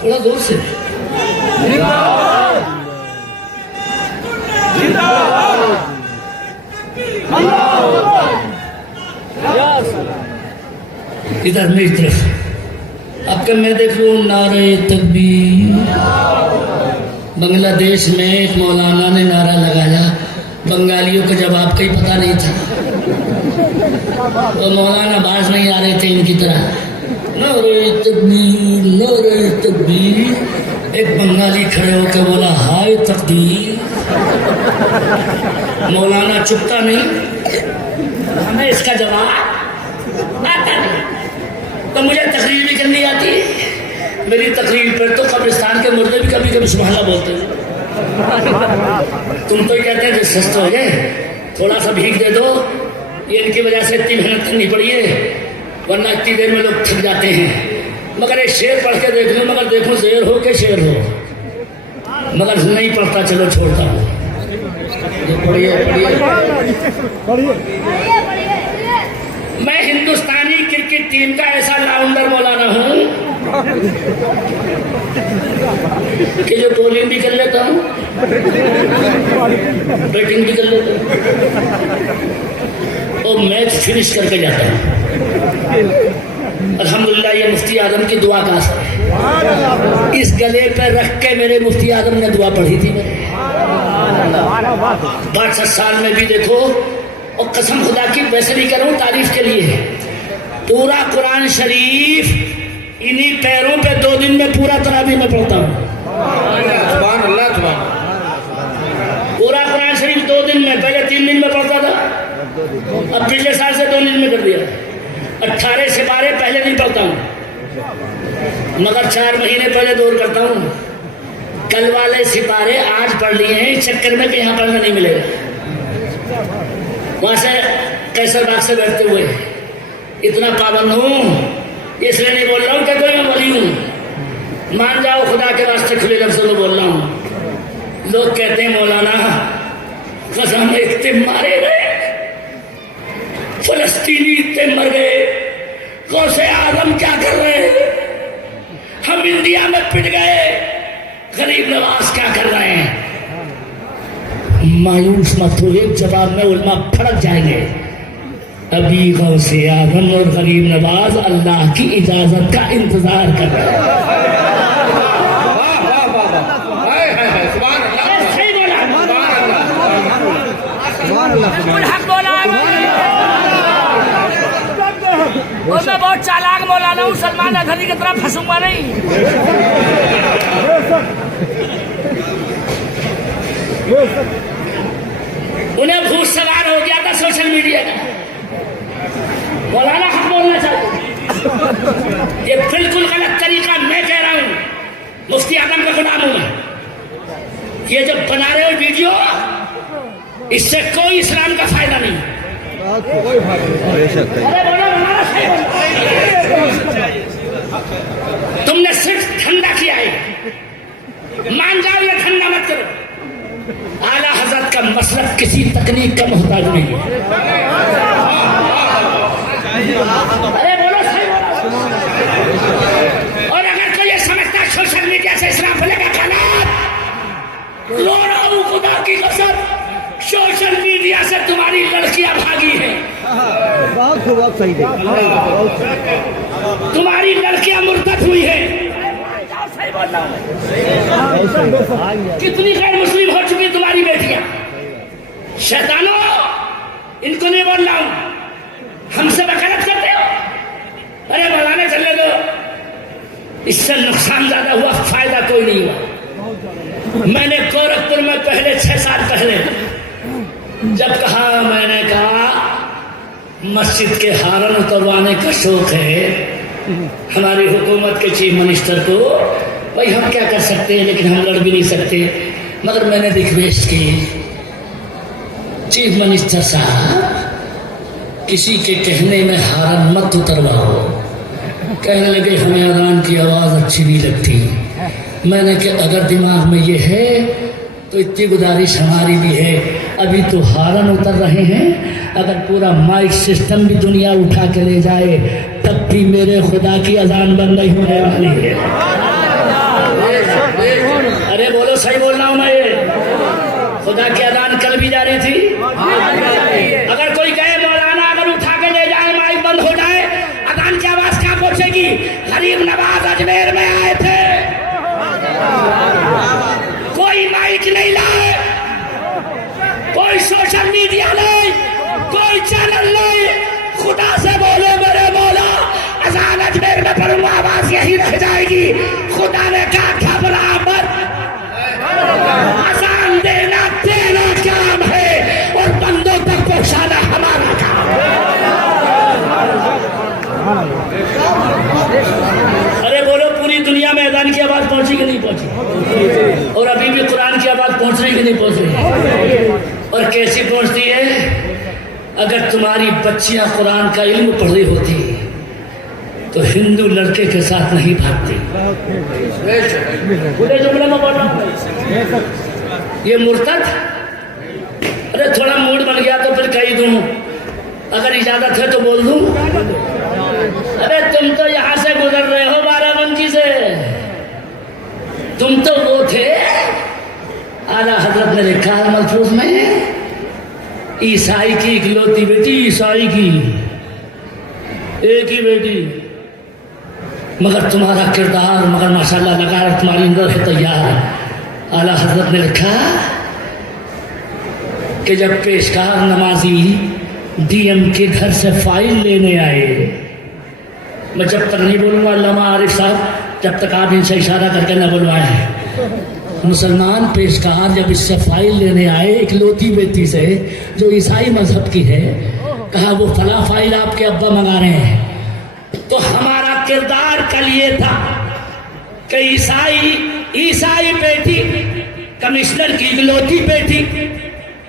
थोड़ा जोर से। इधर मेरी तरफ। अब कल मैं देख लूँ नारे तकबीर। बांग्लादेश में एक मौलाना ने नारा लगाया, बंगालियों का जवाब कहीं पता नहीं था। तो मौलाना बाज नहीं आ रहे थे इनकी तरह, नारे तकबीर, नारे तकबीर। एक बंगाली खड़े होकर बोला हाय तकदीर। मौलाना चुपता नहीं, हमें इसका जवाब आता नहीं। तो मुझे तकरीर भी करनी आती है। मेरी तकरीर पर तो कब्रिस्तान के मुर्दे भी कभी कभी सुभान अल्लाह बोलते हैं। तुम तो कहते हैं कि सस्त हो गए, थोड़ा सा भीख दे दो। ये इनकी वजह से इतनी मेहनत करनी पड़ी है, वरना इतनी देर में लोग थक जाते हैं। मगर एक शेर पढ़ के देख लो, मगर देखो शेर हो के शेर हो, मगर नहीं पढ़ता चलो छोड़ता हूँ। मैं हिंदुस्तानी क्रिकेट टीम का ऐसा राउंडर मौलाना हूँ कि जो बॉलिंग भी कर लेता हूँ, बैटिंग भी कर लेता हूँ और मैच फिनिश करके जाता हूँ। अल्हम्दुलिल्लाह ये मुफ्ती आजम की दुआ का असर है। इस गले पर रख के मेरे मुफ्ती आजम ने दुआ पढ़ी थी मेरे 62 साल में भी देखो। और कसम खुदा की वैसे नहीं करूँ तारीफ के लिए, पूरा कुरान शरीफ इन्हीं पैरों पे 2 दिन में पूरा तरावी में पढ़ता हूँ। सुभान अल्लाह, सुभान। पूरा कुरान शरीफ 2 दिन में, पहले 3 दिन में पढ़ता था, अब पिछले साल से 2 दिन में कर दिया। 18 सिपारे पहले दिन पढ़ता हूँ, मगर 4 महीने पहले दौर करता हूँ। कल वाले सिपारे आज पढ़ लिए हैं, इस चक्कर में कि यहाँ पढ़ना नहीं मिलेगा। वहां से कैसर बाग से बैठते हुए इतना पाबंद हूँ, इसलिए नहीं बोल रहा हूँ कि कोई मैं वली हूँ। मान जाओ खुदा के वास्ते खुले लफ्ज़ों में बोल रहा हूँ। लोग कहते हैं मौलाना कसम इतने मारे गए, फलस्तीनी इतने मर गए, गौसे आजम क्या कर रहे हैं, हम इंडिया में पिट गए, गरीब नवाज क्या कर रहे हैं। मायूस मत हो, एक जवाब में उल्मा फड़क जाएंगे। अभी गौसे आजम और गरीब नवाज अल्लाह की इजाजत का इंतजार कर रहे हैं। और मैं बहुत चालाक मौलाना हूँ, सलमान अधरी की तरह फंसूंगा नहीं। उन्हें भूत सवार हो गया था सोशल मीडिया का। मौलाना हक बोलना चाहिए। ये बिल्कुल गलत तरीका मैं कह रहा हूँ, मुफ्ती आजम का गुलाम हूँ मैं। ये जो बना रहे हो वीडियो, इससे कोई इस्लाम का फायदा नहीं। तुमने सिर्फ ठंडा किया है, मान जाओ ये ठंडा मत करो। आला हजरत का मसलब किसी तकनीक का मोहताज नहीं है। अरे बोलो सही बोलो। और अगर कोई ये समझता है सोशल मीडिया से इस्लाम फैलेगा गलत, रो रहा हूं खुदा की कसम, सोशल मीडिया से तुम्हारी लड़कियां भागी हैं, बहुत खूब सही दे तुम्हारी लड़कियां मुर्तद हुई हैं। कितनी गैर मुस्लिम हो चुकी तुम्हारी बेटियां। शैतानो, इनको नहीं बोल रहा हूं, हमसे वकालत करते हो। अरे मौलाना चलने दो, इससे नुकसान ज्यादा हुआ, फायदा कोई नहीं हुआ। मैंने गोरखपुर में पहले 6 साल पहले जब कहा, मैंने कहा मस्जिद के हारन उतरवाने का शौक है हमारी हुकूमत के चीफ मिनिस्टर को, भाई हम क्या कर सकते हैं, लेकिन हम लड़ भी नहीं सकते। मगर मैंने रिक्वेस्ट की, चीफ मिनिस्टर साहब किसी के कहने में हारन मत उतरवाओ। कहने लगे हमें अजान की आवाज़ अच्छी नहीं लगती। मैंने कहा अगर दिमाग में ये है तो इतनी गुजारिश हमारी भी है, अभी तो हारन उतर रहे हैं, अगर पूरा माइक सिस्टम भी दुनिया उठा के ले जाए तब भी मेरे खुदा की अजान बंद नहीं होने वाली है। अरे बोलो सही बोल रहा हूं मैं, खुदा की अजान कल भी जा रही थी। अगर कोई कहे मौलाना अगर उठा के ले जाए माइक बंद हो जाए, अजान की आवाज क्या पहुंचेगी। गरीब नवाज अजमेर में आए थे, कोई माइक नहीं लाए, कोई सोशल मीडिया नहीं, कोई चैनल नहीं। खुदा से बोले मेरे मौला अजान अजमेर में पढ़ूंगा, आवाज यही रह जाएगी। खुदा ने कहा घबरा मत, अजान देना तेरा काम है और बंदों तक पहुंचाना हमारा काम है। अरे बोलो पूरी दुनिया में अजान की आवाज पहुंची कि नहीं पहुंची? और अभी भी कुरान की आवाज पहुंच रही कि नहीं पहुंच रही? और कैसी पहुंचती है? अगर तुम्हारी बच्चियां कुरान का इल्म पढ़ रही होती तो हिंदू लड़के के साथ नहीं भागती। पूरे जुमले में बोल रहा हूं, ये मुर्तद। अरे थोड़ा मूड बन गया तो फिर कही दूं, अगर इजाजत है तो बोल दूं। अरे तुम तो यहां से गुजर रहे हो बाराबंकी से, तुम तो वो थे, आला हजरत ने लिखा है मलफूज में, ईसाई की इकलौती बेटी, ईसाई की एक ही बेटी, मगर तुम्हारा किरदार, मगर माशाल्लाह लगा तुम्हारी अंदर है तैयार। आला हजरत ने लिखा कि जब पेशकार नमाजी डीएम के घर से फाइल लेने आए, मैं जब तक नहीं बोलूंगा अल्लामा आरिफ साहब, जब तक आप इनसे इशारा करके न बुलवाए। मुसलमान पेशकार जब इससे फाइल लेने आए इकलौती बेटी से जो ईसाई मजहब की है, कहा वो फला फाइल आपके अब्बा मंगा रहे हैं। तो हमारा किरदार कल ये था कि ईसाई बेटी, कमिश्नर की इकलौती बेटी,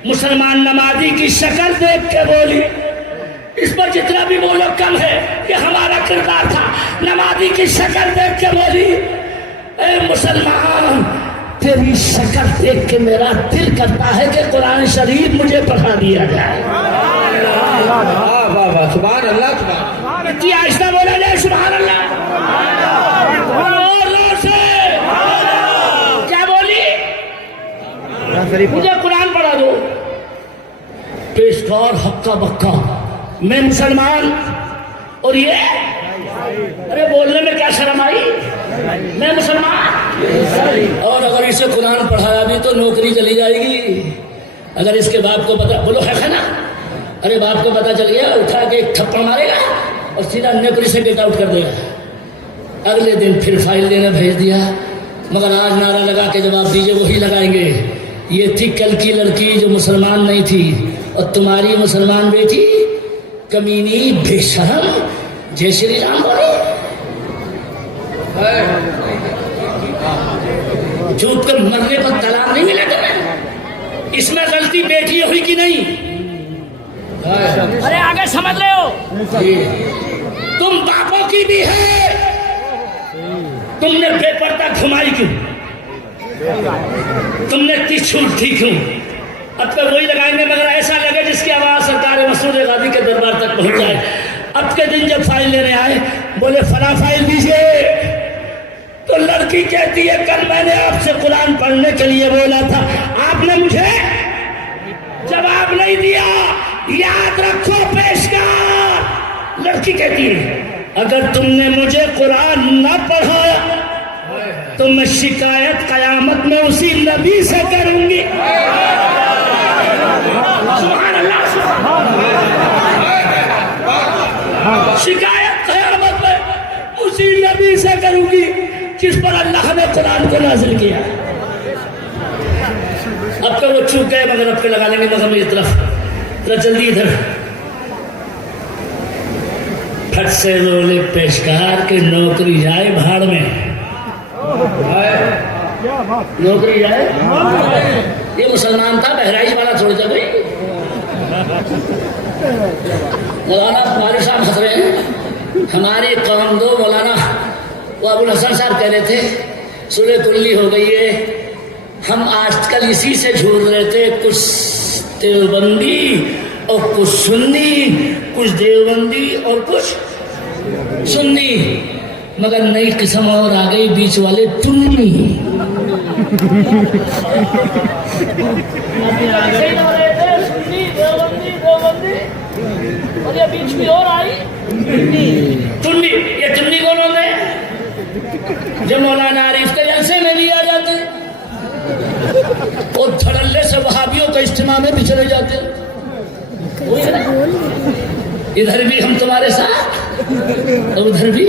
मुसलमान नमाजी की शक्ल देख के बोली। इस पर जितना भी बोलो कम है, कि हमारा किरदार था। नमाजी की शक्ल देख के बोली, ए मुसलमान तेरी शक्ल देख के मेरा दिल करता है कि कुरान शरीफ मुझे पढ़ा दिया जाए। सुभान अल्लाह, सुभान। इतनी आहिस्ता बोला जाए सुभान अल्लाह। क्या बोली? मुझे कुरान पढ़ा दो। पेशकार हक्का बक्का, मैं मुसलमान और ये, अरे बोलने में क्या शर्म आई, मैं मुसलमान। और अगर इसे कुरान पढ़ाया भी तो नौकरी चली जाएगी। अगर इसके बाप को पता, बोलो है ना, अरे बाप को पता चल गया, उठा के एक थप्पड़ मारेगा और सीधा नौकरी से गेट आउट कर देगा। अगले दिन फिर फाइल लेने भेज दिया, मगर आज नारा लगा के जवाब दीजिए वही लगाएंगे। ये थी कल की लड़की जो मुसलमान नहीं थी, और तुम्हारी मुसलमान बेटी कमीनी बेशरम जय श्री राम बोले। झूठ के मरने पर तलाक नहीं मिला तुम्हें, इसमें गलती बेटी हुई कि नहीं? अरे आगे समझ रहे हो? तुम बापों की भी है, तुमने बेपर्दा घुमाई क्यों, तुमने तिछू उठी क्यों? अब तो वही लगाएंगे, मगर ऐसा लगे जिसकी आवाज सरकार मसूद गाजी के दरबार तक पहुंच जाए। अब के दिन जब फाइल लेने आए बोले फला फाइल दीजिए, तो लड़की कहती है कल मैंने आपसे कुरान पढ़ने के लिए बोला था, आपने मुझे जवाब नहीं दिया, याद रखो पेशकार। लड़की कहती है अगर तुमने मुझे कुरान न पढ़ाया तो मैं शिकायत कयामत में उसी नबी से करूंगी। सुभान अल्लाह, शिकायत कयामत में उसी नबी से करूंगी जिस पर अल्लाह ने कुरान को नाज़िल किया। अब तो वो चूक गए मगर अब के लगा लेंगे मगर मेरी तरफ जल्दी इधर फट से रोले पेशकार के नौकरी जाए भाड़ में, नौकरी जाए। ये मुसलमान था, बहराइच वाला छोड़ दे भाई। मौलाना तुम्हारे साथ हंस रहे हैं, हमारी कौम दो मौलाना वो अबुल हसन साहब कह रहे थे सूरह कुल्ली हो गई है, हम आजकल इसी से झूल रहे थे, कुछ देवबंदी और कुछ सुन्नी, कुछ देवबंदी और कुछ सुन्नी, मगर नई किस्म और आ गई बीच वाले टुन्नी। और ये बीच में और आई टुन्नी। ये टुन्नी कौन होते हैं? जो मौलाना आरिफ के जलसे में लिया जाते हैं और धड़ल्ले से वहाबियों का इज्तिमा में भी चले जाते हैं। इधर भी हम तुम्हारे साथ और उधर भी।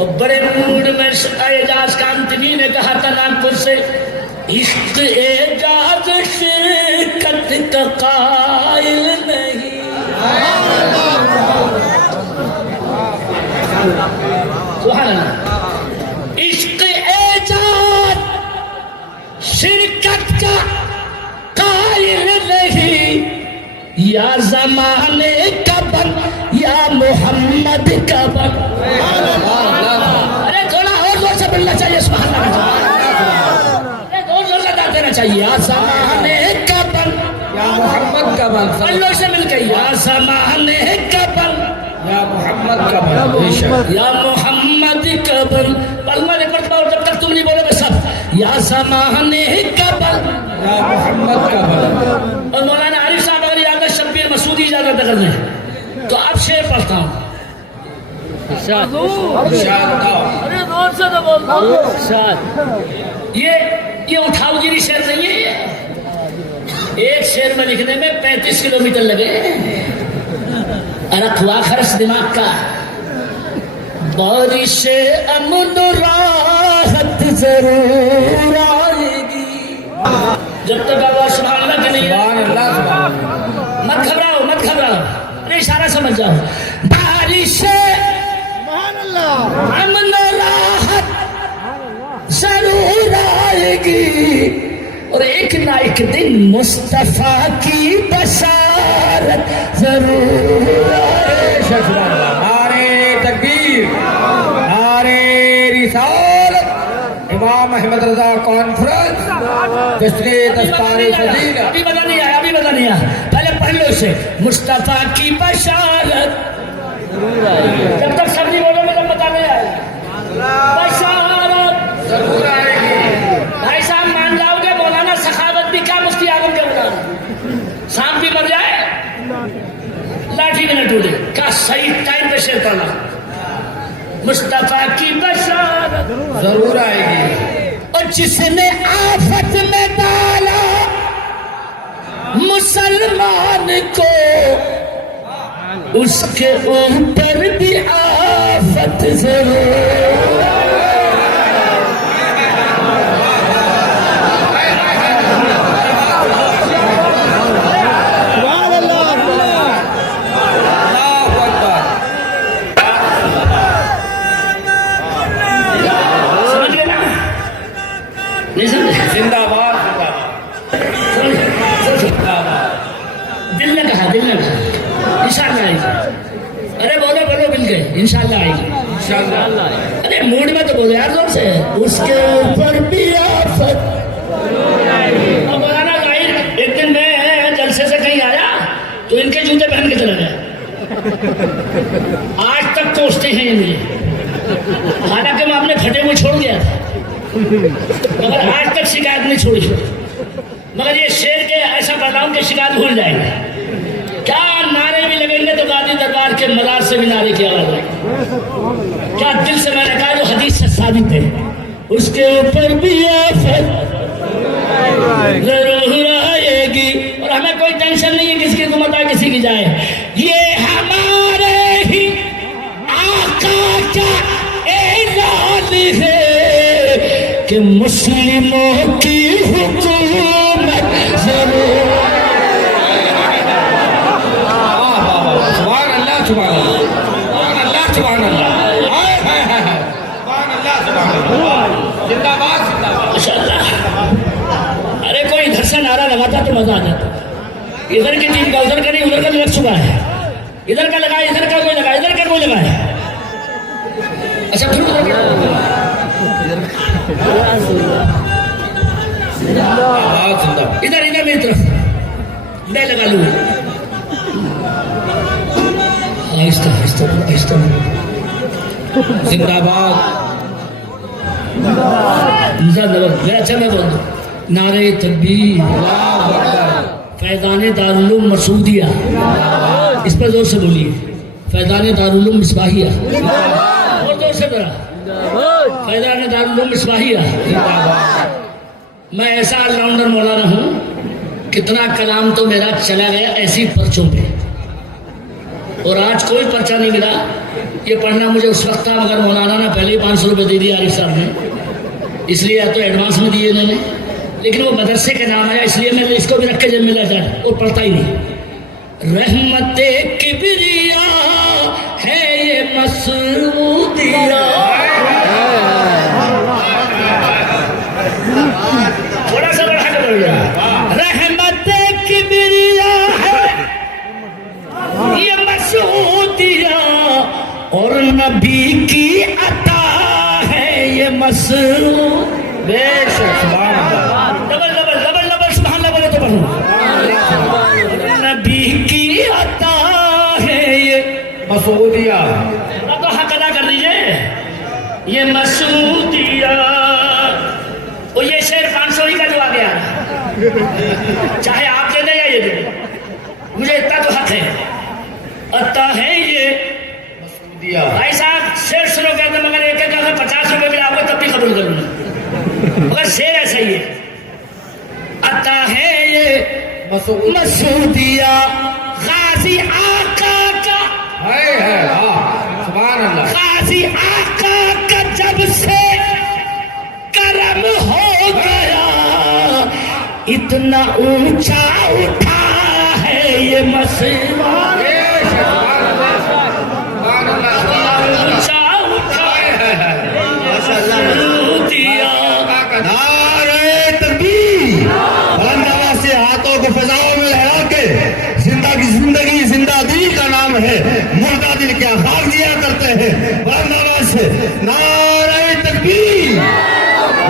और बड़े मूड में एजाज कांतवी ने कहा था नागपुर से, इश्क एजाज शिरकत का कायल नहीं। इश्क एजाज शिरकत का कायल नहीं, या जमाने का बन या मोहम्मद का बन। अरे थोड़ा और जोर से बोलना चाहिए, सुभान अल्लाह। अरे जोर से देना चाहिए। या जमाने का बन या मोहम्मद का बन, पल्लों से मिलकर या जमाने का बन या मोहम्मद का बन, या मोहम्मद का बन। पलमा ने पढ़ता और जब तक तुम नहीं बोलोगे सब या जमाने का बन या मोहम्मद का बन। और मौलाना आरिफ साहब अगर याद शब्बीर मसूदी इजाजत कर दें तो अब शेर पढ़ता हूँ। अरे जोर से तो बोल। ये उठावगिरी शेर नहीं है, एक शेर में लिखने में 35 किलोमीटर लगे। अरख हुआ खर्च दिमाग का। बारिश अमन राहत जरूर आएगी, जब तक आवाज सुभान अल्लाह की नहीं है। मत घबराओ मत घबराओ, अरे इशारा समझ जाओ। बारिश अमन राहत जरूर आएगी और एक ना एक दिन मुस्तफा की बशारत जरूर आएगी। नारे तकबीर, नारे रिसालत, इमाम अहमद रजा कॉन्फ्रेंस, जश्न दस्तार फजीलत। अभी मजा नहीं आया, अभी मजा नहीं आया, पहले पढ़ लो इसे। मुस्तफा की बशारत जब तक सब नहीं बोलोगे तब मजा नहीं आएगा। बशारत जरूर आएगी। भाई साहब मान जाओगे मौलाना सखावत भी क्या मुफ्ती आजम के उड़ान, सांप भी मर जाए लाठी भी न टूटे। क्या सही टाइम पे शेर पढ़ना। मुस्तफा की बशारत जरूर आएगी। और जिसने आफत में डाला मुसलमान को, उसके ऊपर भी आफत जरूर। जिंदाबाद दिल ने कहा इंशाल्लाह आएगी। अरे बोलो बोलो मिल गए, इंशाल्लाह आएगी। अरे मूड में तो बोलो यार जोर से। उसके ऊपर भी आफत। अब मौलाना जाहिर एक दिन मैं जलसे से कहीं आया तो इनके जूते पहन के चला गया। आज तक कोसते हैं ये मुझे, हालांकि मैं अपने फटे में छोड़ गया था, मगर आज तक शिकायत नहीं छोड़ी। मगर ये शेर के ऐसा बताऊं कि शिकायत भूल जाएंगे। क्या नारे भी लगेंगे तो गादी दरबार के मजार से भी नारे की आवाज आएगी। क्या दिल से मैंने कहा जो हदीस से साबित है, उसके ऊपर भी आफत जरूर आएगी। और हमें कोई टेंशन नहीं है किसकी हुकूमत आए किसी की जाए, ये हमारे ही आका का ऐलान है कि मुस्लिमों की हुकूमत जरूर। सुभान अल्लाह, सुभान अल्लाह, सुभान अल्लाह, सुभान अल्लाह, हाय हाय हाय हाय, सुभान अल्लाह, सुभान अल्लाह, जिंदाबाद जिंदाबाद। माशाअल्लाह। अरे कोई इधर से नारा लगाता तो मजा आ जाता। इधर की टीम का उधर का नहीं, उधर का लग चुका है, इधर का लगा, इधर का कोई लगा, इधर का कोई लगा है। अच्छा फिर इधर इधर मेरी तरफ मैं लगा लूँ। आहिस्ता आहिस्ता आहिस्ता। जिंदाबाद। अच्छा मैं बोल दूँ, नारे तकबीर, फैज़ान दारुल मसूदिया, इस पर जोर से बोलिए, फैज़ान दारुल मिसबाहिया, और जोर से बड़ा, फैज़ान दारुल मिसबाहिया। मैं ऐसा ऑलराउंडर मौलाना हूँ, कितना कलाम तो मेरा चला गया ऐसी पर्चों पे, और आज कोई पर्चा नहीं मिला। ये पढ़ना मुझे उस वक्त था, मगर मौलाना ने पहले ही 500 रुपये दे दिया आरिफ साहब ने, इसलिए या तो एडवांस में दिए इन्होंने, लेकिन वो मदरसे के नाम आया इसलिए मैं इसको भी रख के जब मिला जाए और पढ़ता ही नहीं। रहमते किबरिया है ये मसूदिया, थोड़ा सा बढ़ा के बोल गया, रहमते किबरिया है ये मसूदिया, और नबी की अता है ये मसूद। बेशक सुभान अल्लाह, डबल डबल डबल डबल सुभान अल्लाह बोले तो पढ़ो। नबी की अता है ये मसूदिया, तो हक अदा कर दीजिए, ये मसूदिया। और ये शेर 500 ही का जो आ गया, चाहे आप दे दें या ये दे दें, मुझे इतना तो हक है। अता है ये मसूदिया। भाई साहब शेर सुनो कहते, मगर एक एक अगर 50 रुपए भी आपको तब भी कबूल करूंगा, मगर शेर ऐसा ही है। अता है ये मसूदिया गाजी आका का, हाय हाय हाँ, सुभान अल्लाह। गाजी आका का जब से करम हो गया, इतना ऊंचा उठा है ये मसीहा, ऊंचा उठा नारे तकबीर, बुलंद आवाज से हाथों को फजाओं में लहरा के जिंदगी जिंदा दिल का नाम है, मुर्दा दिल क्या खाक दिया करते हैं। बुलंद आवाज से नारे तकबीर,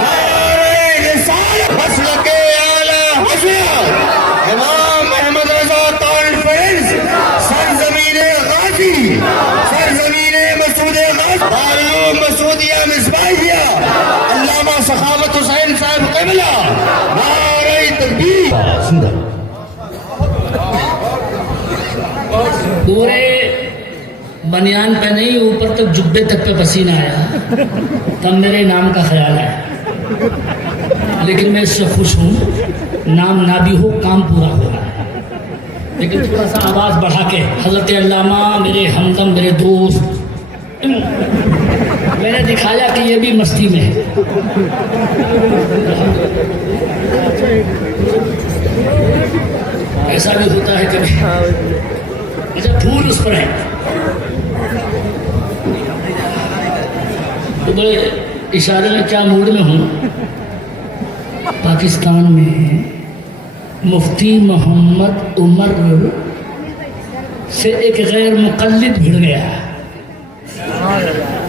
नारे रिसालत, मसलके आला हज़रत इमाम अहमद रज़ा कॉन्फ्रेंस, सरज़मीने गाजी, सरज़मीने मसूदे गाजी, दारुल मसूदिया मिसबाहिया, अल्लामा सखावत हुसैन साहब क़िबला, नारे तकबीर। पूरे बनियान पे नहीं, ऊपर तक जुब्बे तक पे पसीना आया, तब मेरे नाम का ख्याल आया। लेकिन मैं इससे खुश हूँ, नाम ना भी हो काम पूरा हो रहा है। लेकिन थोड़ा सा आवाज़ बढ़ा के हज़रत अल्लामा मेरे हमदम मेरे दोस्त, मैंने दिखाया कि ये भी मस्ती में है। ऐसा भी होता है कभी। अच्छा फूल उस पर है तो बड़े इशारे में क्या मूड में हूँ। पाकिस्तान में मुफ्ती मोहम्मद उमर से एक गैर मुक़ल्लिद भिड़ गया।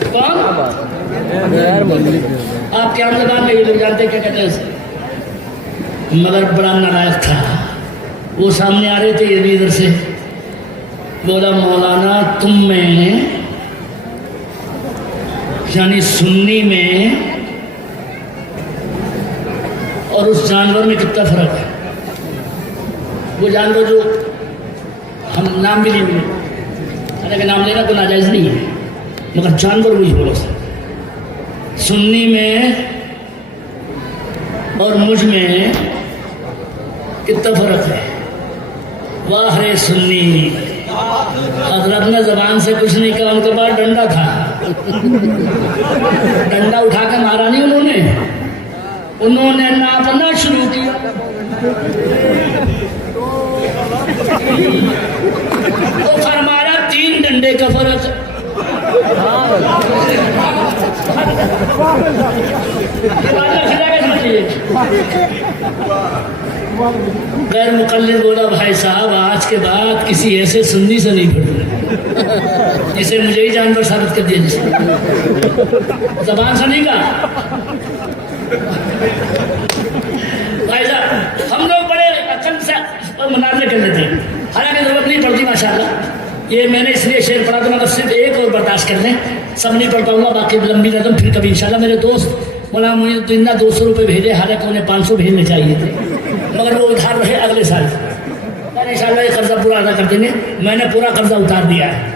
कौन? आपके आम ज़बान में ये लोग जानते क्या कहते हैं, मगर बड़ा नालायक था। वो सामने आ रहे थे, ये भी इधर से, बोला मौलाना तुम में यानी सुन्नी में और उस जानवर में कितना फर्क है। वो जानवर जो हम नाम भी नहीं मिले, हालांकि नाम लेना तो नाजायज नहीं है, मगर जानवर वही बोलो सर। सुन्नी में और मुझ में कितना फर्क है। वाह रे सुन्नी, हजरत ने जबान से कुछ नहीं कहा, उनके पास डंडा था, डंडा उठा के मारा नहीं उन्होंने नापना शुरू किया। तो फरमाया 3 डंडे का फर्क। गैर मुकल्लिद बोला भाई साहब आज के बाद किसी ऐसे सुन्नी से नहीं पढ़ना जिसे मुझे ही जानवर साबित कर दिया, जिसे जबान से नहीं कहा। भाई साहब हम लोग बड़े अकल से मुनाज़रे कर लेते हैं, हालांकि जरूरत नहीं पड़ती माशाल्लाह। ये मैंने इसलिए शेर पढ़ा तो मतलब सिर्फ एक और बर्दाश्त कर लें, सब नहीं पढ़ पाऊंगा, बाकी लंबी नज़म फिर कभी इंशाल्लाह। मेरे दोस्त बोला मुझे तो इतना 200 रुपये भेजे, हालांकि उन्हें 500 भेजने चाहिए थे, मगर वो उधार रहे अगले साल। इंशाल्लाह ये कर्जा पूरा अदा कर देंगे। मैंने पूरा कर्जा उतार दिया है।